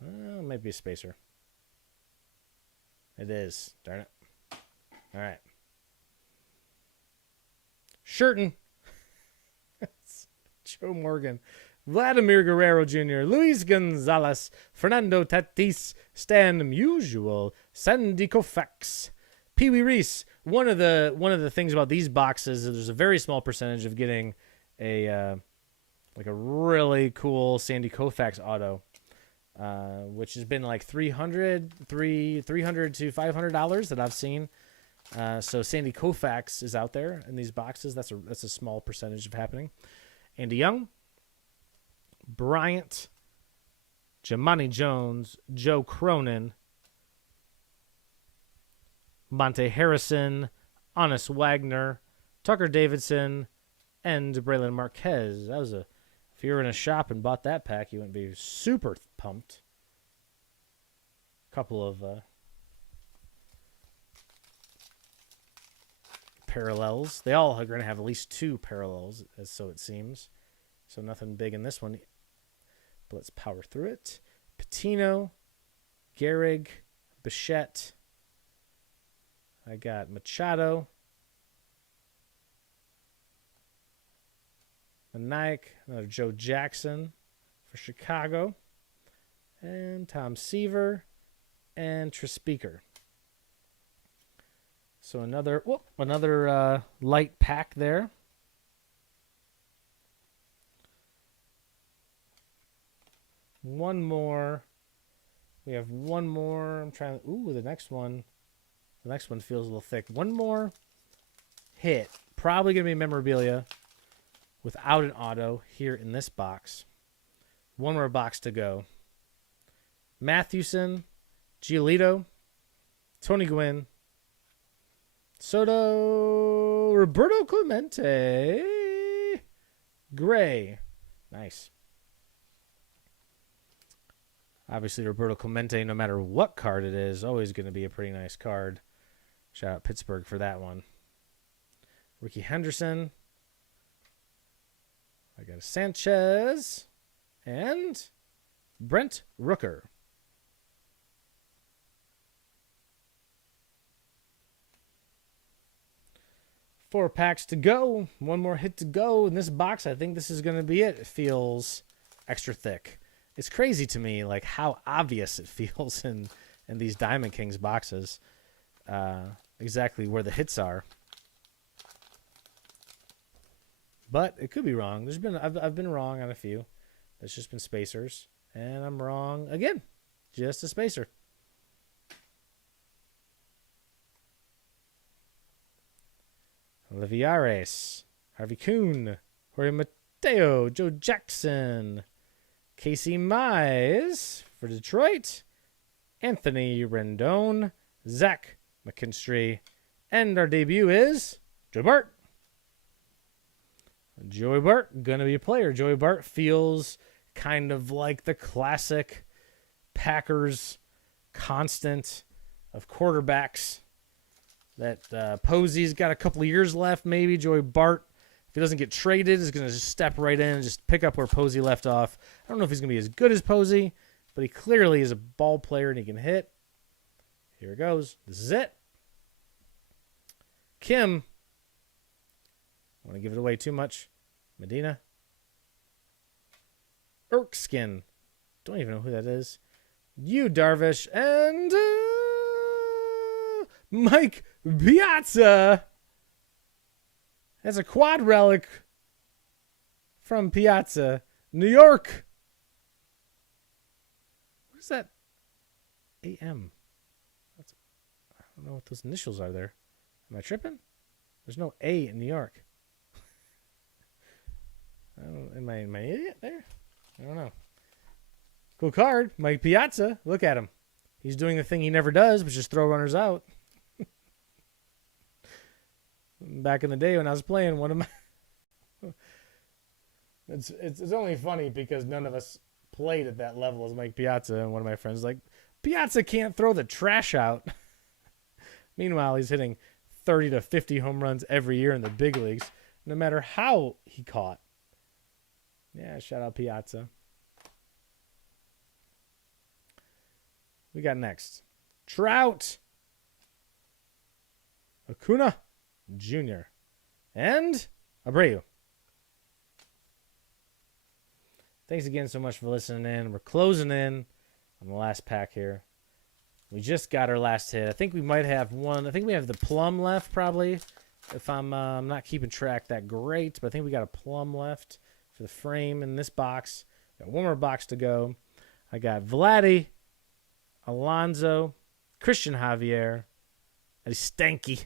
Well, it might be a spacer. It is. Darn it. All right. Shirton. Joe Morgan. Vladimir Guerrero Jr., Luis Gonzalez, Fernando Tatis, Stan Musial, Sandy Koufax, Pee Wee Reese. One of the things about these boxes is there's a very small percentage of getting a like a really cool Sandy Koufax auto, which has been like $300 to $500 that I've seen. So Sandy Koufax is out there in these boxes. That's a small percentage of happening. Andy Young, Bryant, Jimani Jones, Joe Cronin, Monte Harrison, Honest Wagner, Tucker Davidson, and Braylon Marquez. That was if you were in a shop and bought that pack, you wouldn't be super pumped. Couple of parallels. They all are going to have at least 2 parallels, so it seems. So nothing big in this one. But let's power through it. Patino, Gehrig, Bichette. I got Machado, Maniac, another Joe Jackson for Chicago, and Tom Seaver, and Trespeaker. So another light pack there. One more. We have one more. I'm trying to... Ooh, the next one feels a little thick. One more hit. Probably going to be memorabilia without an auto here in this box. One more box to go. Mathewson, Giolito, Tony Gwynn, Soto, Roberto Clemente, Gray. Nice. Obviously, Roberto Clemente, no matter what card it is, always going to be a pretty nice card. Shout out Pittsburgh for that one. Ricky Henderson. I got a Sanchez. And Brent Rooker. 4 packs to go. One more hit to go in this box. I think this is going to be it. It feels extra thick. It's crazy to me, like, how obvious it feels in these Diamond Kings boxes. Exactly where the hits are. But it could be wrong. I've been wrong on a few. It's just been spacers. And I'm wrong again. Just a spacer. Olivares, Harvey Kuhn, Jorge Mateo, Joe Jackson, Casey Mize for Detroit, Anthony Rendon, Zach McKinstry, and our debut is Joey Bart. Joey Bart, gonna be a player. Joey Bart feels kind of like the classic Packers constant of quarterbacks. That Posey's got a couple of years left, maybe. Joey Bart, if he doesn't get traded, is going to just step right in and just pick up where Posey left off. I don't know if he's going to be as good as Posey, but he clearly is a ball player and he can hit. Here it goes. This is it. Kim. I want to give it away too much. Medina. Erskine. Don't even know who that is. You, Darvish. And Mike Piazza. That's a quad relic from Piazza, New York. What is that? AM. I don't know what those initials are there. Am I tripping? There's no A in New York. Am I an idiot there? I don't know. Cool card. Mike Piazza. Look at him. He's doing the thing he never does, which is throw runners out. Back in the day when I was playing, one of my it's only funny because none of us played at that level as Mike Piazza, and one of my friends was like, Piazza can't throw the trash out. Meanwhile, he's hitting 30 to 50 home runs every year in the big leagues, no matter how he caught. Yeah, shout out Piazza. We got next Trout, Acuna Jr., and Abreu. Thanks again so much for listening in. We're closing in on the last pack here. We just got our last hit. I think we might have one. I think we have the plum left probably. If I'm not keeping track that great, but I think we got a plum left for the frame in this box. Got one more box to go. I got Vladdy, Alonso, Christian Javier, and Stanky.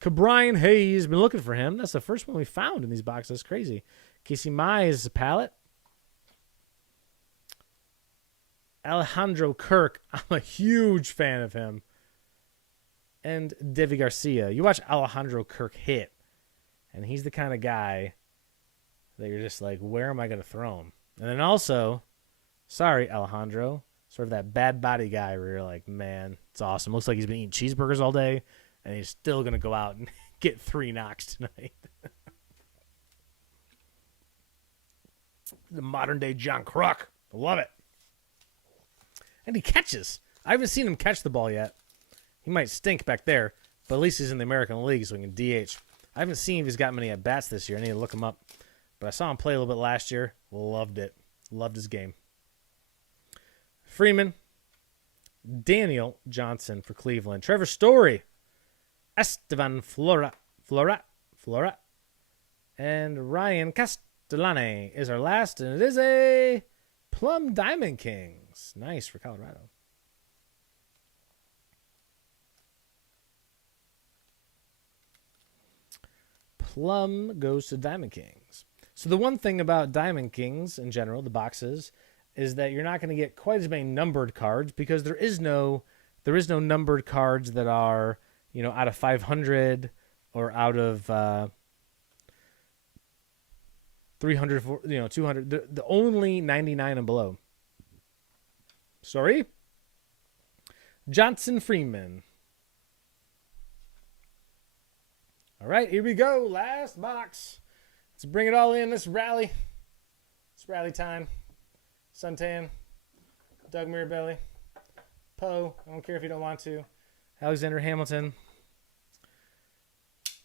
Cabrian Hayes, been looking for him. That's the first one we found in these boxes. That's crazy. Casey Mize, palette. Alejandro Kirk. I'm a huge fan of him. And Devi Garcia. You watch Alejandro Kirk hit, and he's the kind of guy that you're just like, where am I going to throw him? And then also, sorry, Alejandro, sort of that bad body guy where you're like, man, it's awesome. Looks like he's been eating cheeseburgers all day, and he's still going to go out and get 3 knocks tonight. The modern-day John Kruk. I love it. And he catches. I haven't seen him catch the ball yet. He might stink back there, but at least he's in the American League, so he can DH. I haven't seen if he's got many at-bats this year. I need to look him up. But I saw him play a little bit last year. Loved it. Loved his game. Freeman. Daniel Johnson for Cleveland. Trevor Story. Estevan Flora. And Ryan Castellani is our last, and it is a Plum Diamond Kings. Nice for Colorado. Plum goes to Diamond Kings. So the one thing about Diamond Kings in general, the boxes, is that you're not going to get quite as many numbered cards because there is no numbered cards that are, out of 500 or out of 300, 200. The only 99 and below. Sorry. Johnson Freeman. All right, here we go. Last box. Let's bring it all in. This rally. It's rally time. Suntan. Doug Mirabelli. Poe. I don't care if you don't want to. Alexander Hamilton.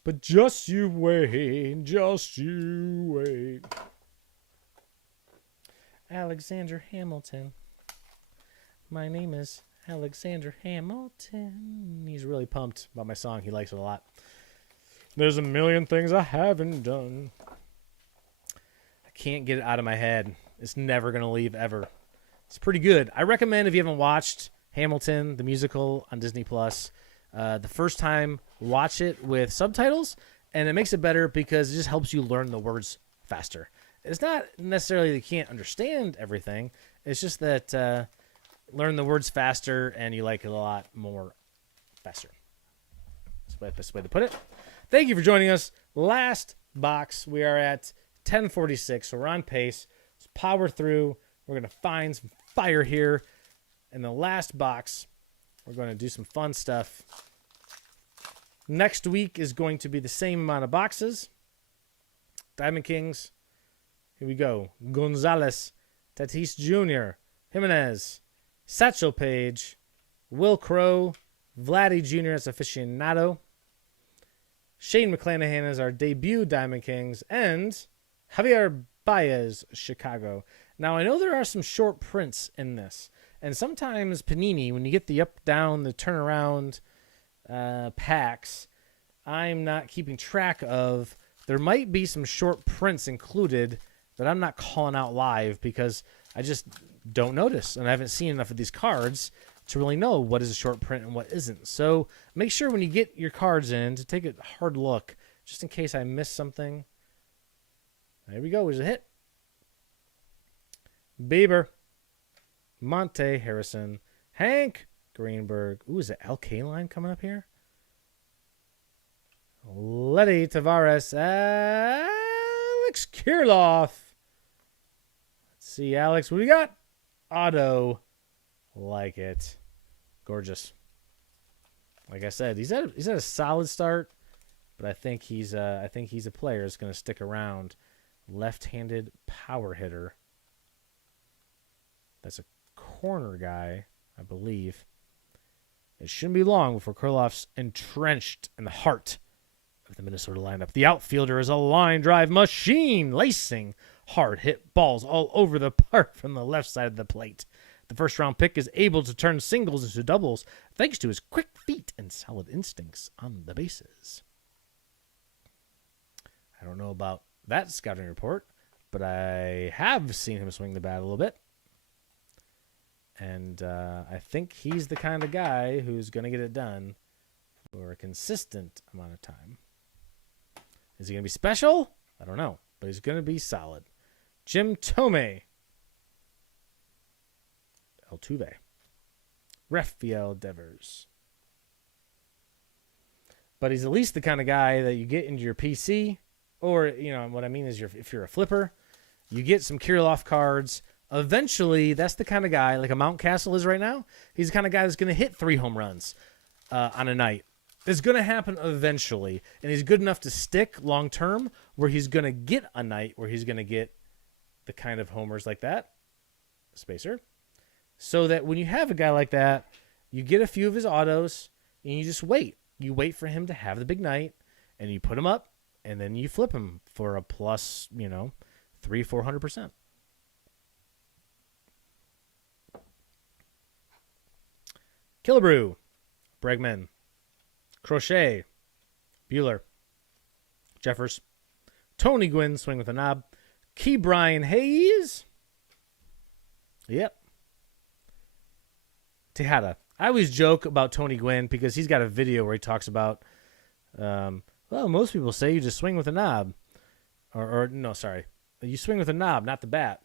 But just you wait, just you wait. Alexander Hamilton. My name is Alexander Hamilton. He's really pumped about my song. He likes it a lot. There's a million things I haven't done. I can't get it out of my head. It's never going to leave ever. It's pretty good. I recommend if you haven't watched Hamilton, the musical on Disney+, the first time, watch it with subtitles, and it makes it better because it just helps you learn the words faster. It's not necessarily that you can't understand everything. It's just that learn the words faster, and you like it a lot more faster. That's the best way to put it. Thank you for joining us. Last box. We are at 10:46, so we're on pace. Let's power through. We're going to find some fire here. In the last box, we're going to do some fun stuff. Next week is going to be the same amount of boxes. Diamond Kings. Here we go. Gonzalez, Tatis Jr., Jimenez, Satchel Paige, Will Crow, Vladdy Jr. as aficionado. Shane McClanahan is our debut Diamond Kings, and Javier Baez, Chicago. Now, I know there are some short prints in this, and sometimes Panini, when you get the up, down, the turnaround packs, I'm not keeping track of. There might be some short prints included that I'm not calling out live because I just don't notice, and I haven't seen enough of these cards to really know what is a short print and what isn't. So make sure when you get your cards in to take a hard look, just in case I missed something. There we go. There's a hit. Bieber, Monte Harrison, Hank Greenberg. Ooh, is it LK line coming up here? Letty Tavares, Alex Kirilloff. Let's see, Alex, what do you got? Auto. Like it. Gorgeous. Like I said, he's at a solid start, but I think he's a player that's going to stick around. Left-handed power hitter. That's a corner guy, I believe. It shouldn't be long before Kirilloff's entrenched in the heart of the Minnesota lineup. The outfielder is a line drive machine, lacing hard hit balls all over the park from the left side of the plate. The first-round pick is able to turn singles into doubles thanks to his quick feet and solid instincts on the bases. I don't know about that scouting report, but I have seen him swing the bat a little bit. And I think he's the kind of guy who's going to get it done for a consistent amount of time. Is he going to be special? I don't know, but he's going to be solid. Jim Thome. Altuve. Rafael Devers. But he's at least the kind of guy that you get into your PC, or, you know, what I mean is if you're a flipper, you get some Kirilloff cards. Eventually, that's the kind of guy, like a Mountcastle is right now, he's the kind of guy that's going to hit 3 home runs on a night. It's going to happen eventually, and he's good enough to stick long-term where he's going to get a night where he's going to get the kind of homers like that, spacer, so that when you have a guy like that, you get a few of his autos, and you just wait. You wait for him to have the big night, and you put him up, and then you flip him for a plus, 300-400%. Killebrew, Bregman, Crochet, Bueller, Jeffers, Tony Gwynn, swing with a knob, Key Brian Hayes. Yep. Tejada. I always joke about Tony Gwynn because he's got a video where he talks about, most people say you just swing with a knob. You swing with a knob, not the bat.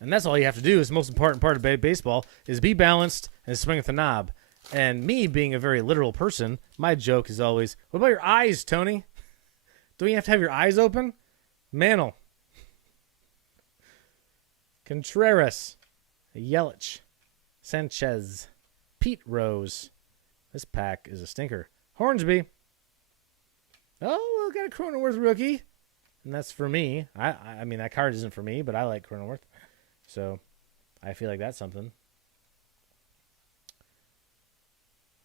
And that's all you have to do. Is the most important part of baseball is be balanced and swing with the knob. And me being a very literal person, my joke is always, what about your eyes, Tony? Don't you have to have your eyes open? Mantle. Contreras. Yelich. Sanchez. Pete Rose. This pack is a stinker. Hornsby. Oh, we got a Cronenworth rookie. And that's for me. I mean, that card isn't for me, but I like Cronenworth. So, I feel like that's something.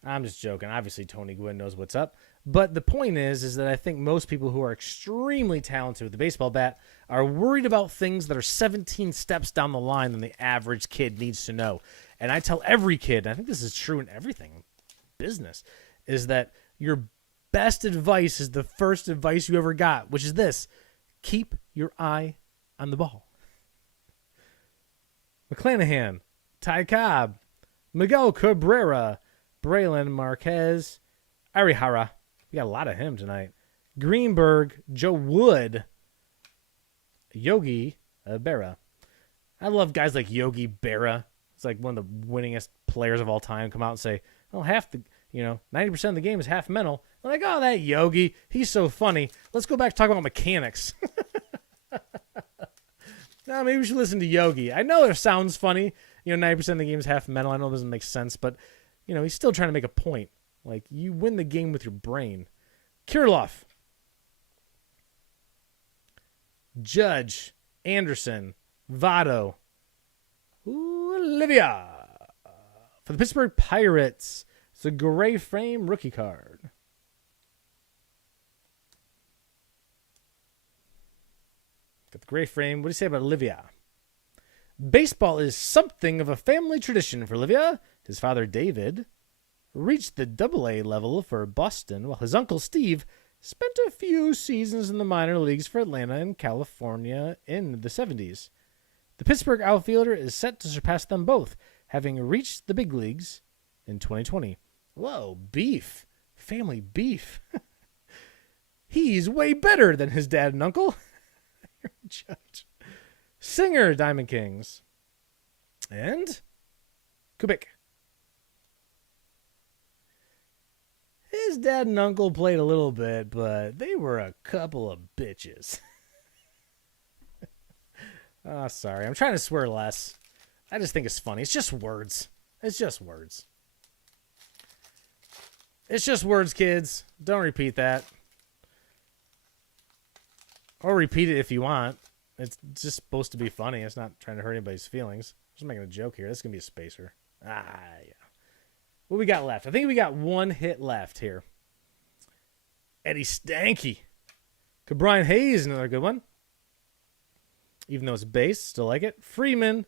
I'm just joking. Obviously, Tony Gwynn knows what's up. But the point is that I think most people who are extremely talented with the baseball bat are worried about things that are 17 steps down the line than the average kid needs to know. And I tell every kid, and I think this is true in everything, business, is that your best advice is the first advice you ever got, which is this: keep your eye on the ball. McClanahan, Ty Cobb, Miguel Cabrera, Braylon Marquez, Arihara. We got a lot of him tonight. Greenberg, Joe Wood, Yogi Berra. I love guys like Yogi Berra. It's like one of the winningest players of all time. Come out and say, well, 90% of the game is half mental. I'm like, oh, that Yogi, he's so funny. Let's go back to talk about mechanics. Now, maybe we should listen to Yogi. I know it sounds funny. 90% of the game is half mental. I know it doesn't make sense, but, he's still trying to make a point. Like, you win the game with your brain. Kirilloff. Judge. Anderson. Votto. Olivia. For the Pittsburgh Pirates, it's a gray frame rookie card. Got the gray frame. What do you say about Olivia? Baseball is something of a family tradition for Olivia. His father, David, reached the Double-A level for Boston, while his uncle, Steve, spent a few seasons in the minor leagues for Atlanta and California in the 70s. The Pittsburgh outfielder is set to surpass them both, having reached the big leagues in 2020. Whoa, beef. Family beef. He's way better than his dad and uncle. Judge. Singer, Diamond Kings. And Kubik. His dad and uncle played a little bit, but they were a couple of bitches. Oh, sorry. I'm trying to swear less. I just think it's funny. It's just words. It's just words. It's just words, kids. Don't repeat that. Or repeat it if you want. It's just supposed to be funny. It's not trying to hurt anybody's feelings. I'm just making a joke here. This is going to be a spacer. Yeah. What we got left? I think we got one hit left here. Eddie Stanky. Brian Hayes, another good one. Even though it's base, still like it. Freeman.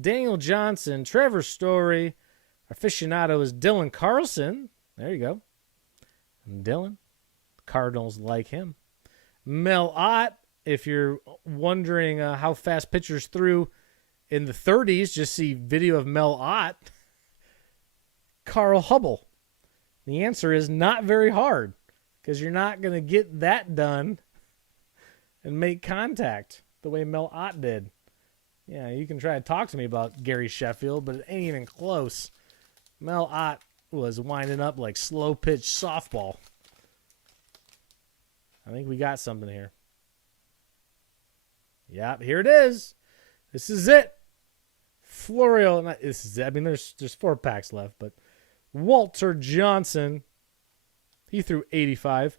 Daniel Johnson. Trevor Story. Aficionado is Dylan Carlson. There you go. And Dylan. Cardinals like him. Mel Ott. If you're wondering how fast pitchers threw in the 30s, just see video of Mel Ott. Carl Hubble. The answer is not very hard, because you're not going to get that done and make contact the way Mel Ott did. Yeah, you can try to talk to me about Gary Sheffield, but it ain't even close. Mel Ott was winding up like slow pitch softball. I think we got something here. Yep, here it is. This is it. Florio. This is it. I mean, there's 4 packs left, but Walter Johnson. He threw 85.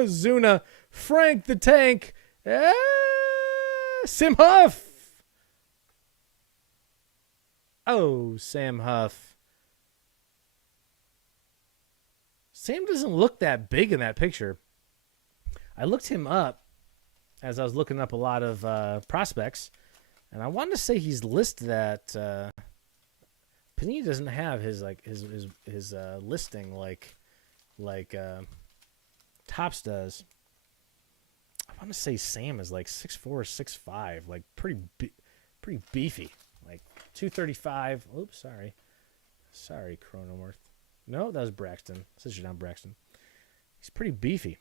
Zuna. Frank the Tank. Sam Huff. Oh, Sam Huff. Sam doesn't look that big in that picture. I looked him up as I was looking up a lot of prospects, and I wanted to say he's listed at Panini doesn't have his listing like Topps does. I want to say Sam is like 6'4", 6'5", like pretty beefy, like 235. Oops, sorry, Chronoworth. No, that was Braxton. Says you're not Braxton. He's pretty beefy.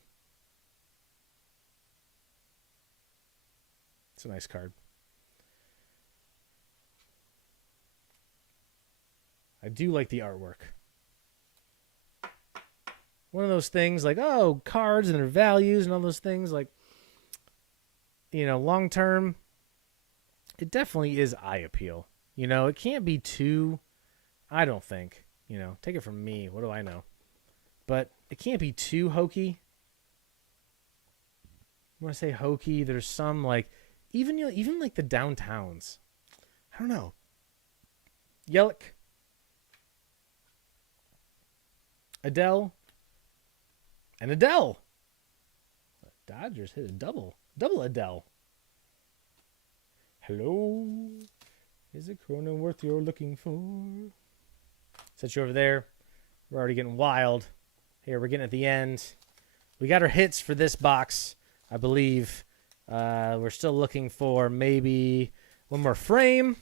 It's a nice card. I do like the artwork. One of those things like, oh, cards and their values and all those things, like, long term, it definitely is eye appeal. It can't be too, I don't think, take it from me. What do I know? But it can't be too hokey. When I say hokey, there's some like, even like the downtowns. I don't know. Yelich. Adele. And Adele. Dodgers hit a double. Double Adele. Hello. Is it Cronenworth you're looking for? Set you over there. We're already getting wild. Here, we're getting at the end. We got our hits for this box, I believe. We're still looking for maybe one more frame.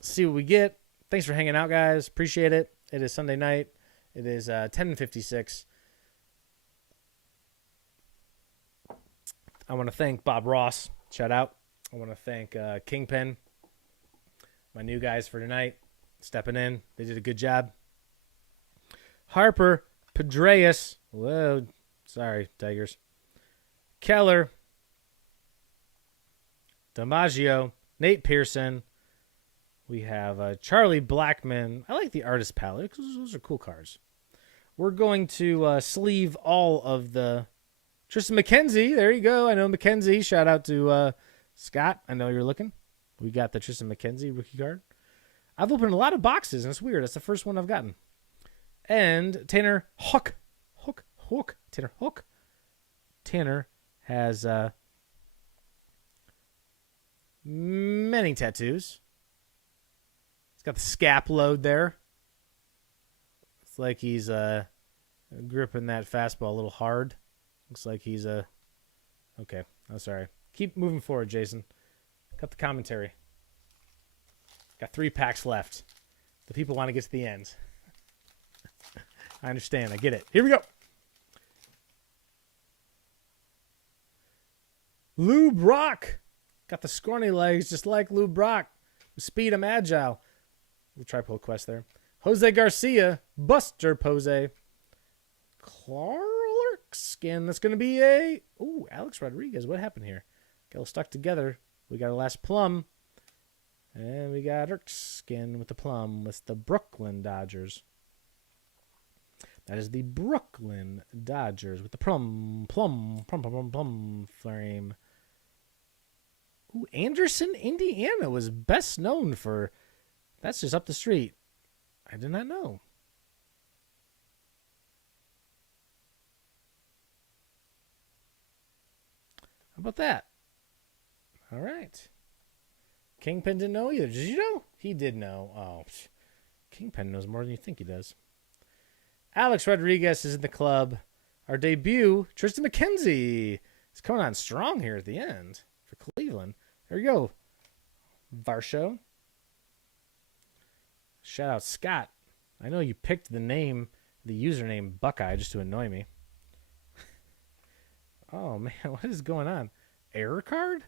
See what we get. Thanks for hanging out, guys. Appreciate it. It is Sunday night. It is 10:56. I want to thank Bob Ross. Shout out. I want to thank Kingpin, my new guys for tonight, stepping in. They did a good job. Harper, Pedreus. Whoa. Sorry, Tigers. Keller. DiMaggio. Nate Pearson. We have Charlie Blackmon. I like the artist palette because those are cool cards. We're going to sleeve all of the Tristan McKenzie. There you go. I know McKenzie. Shout out to Scott. I know you're looking. We got the Tristan McKenzie rookie card. I've opened a lot of boxes, and it's weird. That's the first one I've gotten. And Tanner Hook. Tanner Hook. Tanner has many tattoos. He's got the scap load there. It's like he's gripping that fastball a little hard. Looks like he's okay. I'm sorry. Keep moving forward, Jason. Got the commentary. Got 3 packs left. The people want to get to the end. I understand. I get it. Here we go. Lou Brock. Got the scrawny legs just like Lou Brock. With speed and agile. The tripod quest there. Jose Garcia. Buster Posey. Clark skin. That's going to be a... Ooh, Alex Rodriguez. What happened here? Got all stuck together. We got our last plum. And we got Erskine with the plum with the Brooklyn Dodgers. That is the Brooklyn Dodgers with the plum frame. Ooh, Anderson, Indiana was best known for... That's just up the street. I did not know. How about that? All right. Kingpin didn't know either. Did you know? He did know. Oh, Kingpin knows more than you think he does. Alex Rodriguez is in the club. Our debut, Tristan McKenzie, is coming on strong here at the end for Cleveland. There we go. Varsho. Shout out Scott. I know you picked the username Buckeye just to annoy me. Oh, man, what is going on? Error card?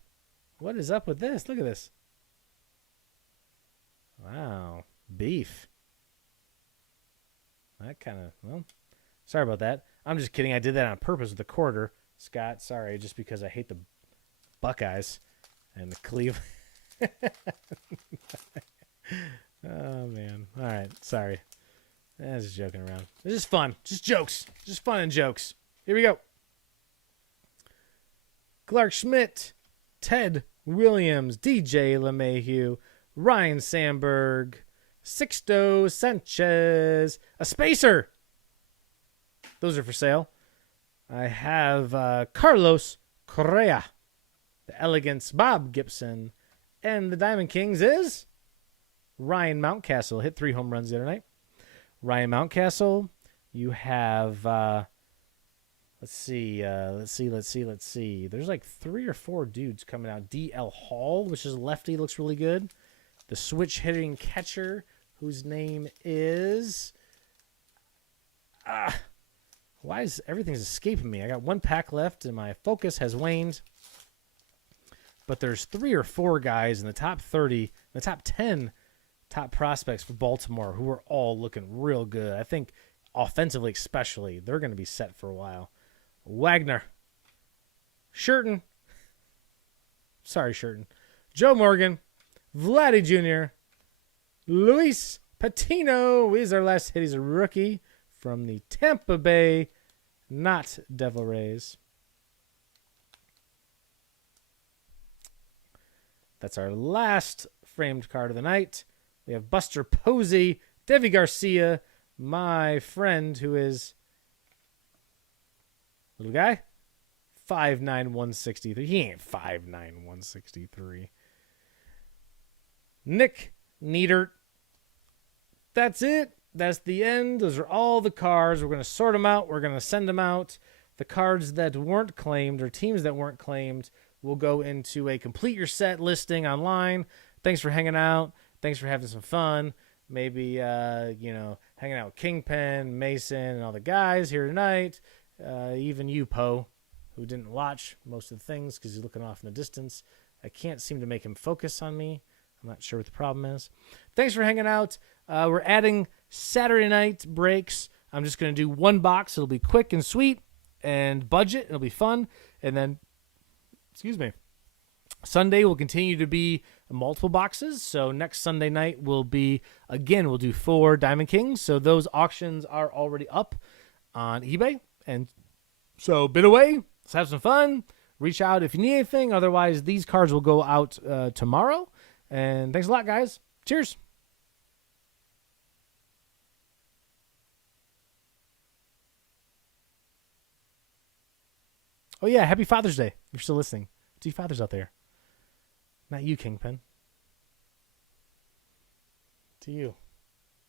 What is up with this? Look at this. Wow. Beef. That kind of, well, sorry about that. I'm just kidding. I did that on purpose with the quarter. Scott, sorry, just because I hate the Buckeyes and the Cleveland. Oh, man. All right. Sorry. I was just joking around. It's just fun. Just jokes. Just fun and jokes. Here we go. Clark Schmidt, Ted Williams, DJ LeMahieu, Ryan Sandberg, Sixto Sanchez, a spacer. Those are for sale. I have Carlos Correa, the Elegance, Bob Gibson, and the Diamond Kings is Ryan Mountcastle. Hit 3 home runs the other night. Ryan Mountcastle. You have, let's see. There's like 3 or 4 dudes coming out. D.L. Hall, which is lefty, looks really good. The switch hitting catcher, whose name is... why is everything's escaping me? I got 1 pack left, and my focus has waned. But there's 3 or 4 guys in the top 30, the top 10 top prospects for Baltimore who are all looking real good. I think offensively especially, they're going to be set for a while. Wagner. Shurton. Sorry, Shurton. Joe Morgan. Vladdy Jr. Luis Patino is our last hit. He's a rookie from the Tampa Bay, not Devil Rays. That's our last framed card of the night. We have Buster Posey, Devi Garcia, my friend who is Little guy, 5'9", 163. He ain't 5'9", 163. Nick Neidert. That's it. That's the end. Those are all the cards. We're going to sort them out. We're going to send them out. The cards that weren't claimed or teams that weren't claimed will go into a complete your set listing online. Thanks for hanging out. Thanks for having some fun. Maybe, hanging out with Kingpin, Mason, and all the guys here tonight. Even you, Poe, who didn't watch most of the things because he's looking off in the distance. I can't seem to make him focus on me. I'm not sure what the problem is. Thanks for hanging out. We're adding Saturday night breaks. I'm just going to do one box. It'll be quick and sweet and budget. It'll be fun. And then, Sunday will continue to be multiple boxes. So next Sunday night we'll do 4 Diamond Kings. So those auctions are already up on eBay. And so bid away. Let's have some fun. Reach out if you need anything. Otherwise, these cards will go out tomorrow. And thanks a lot, guys. Cheers. Oh, yeah. Happy Father's Day. If you're still listening. To you fathers out there. Not you, Kingpin. To you.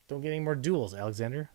Don't get any more duels, Alexander.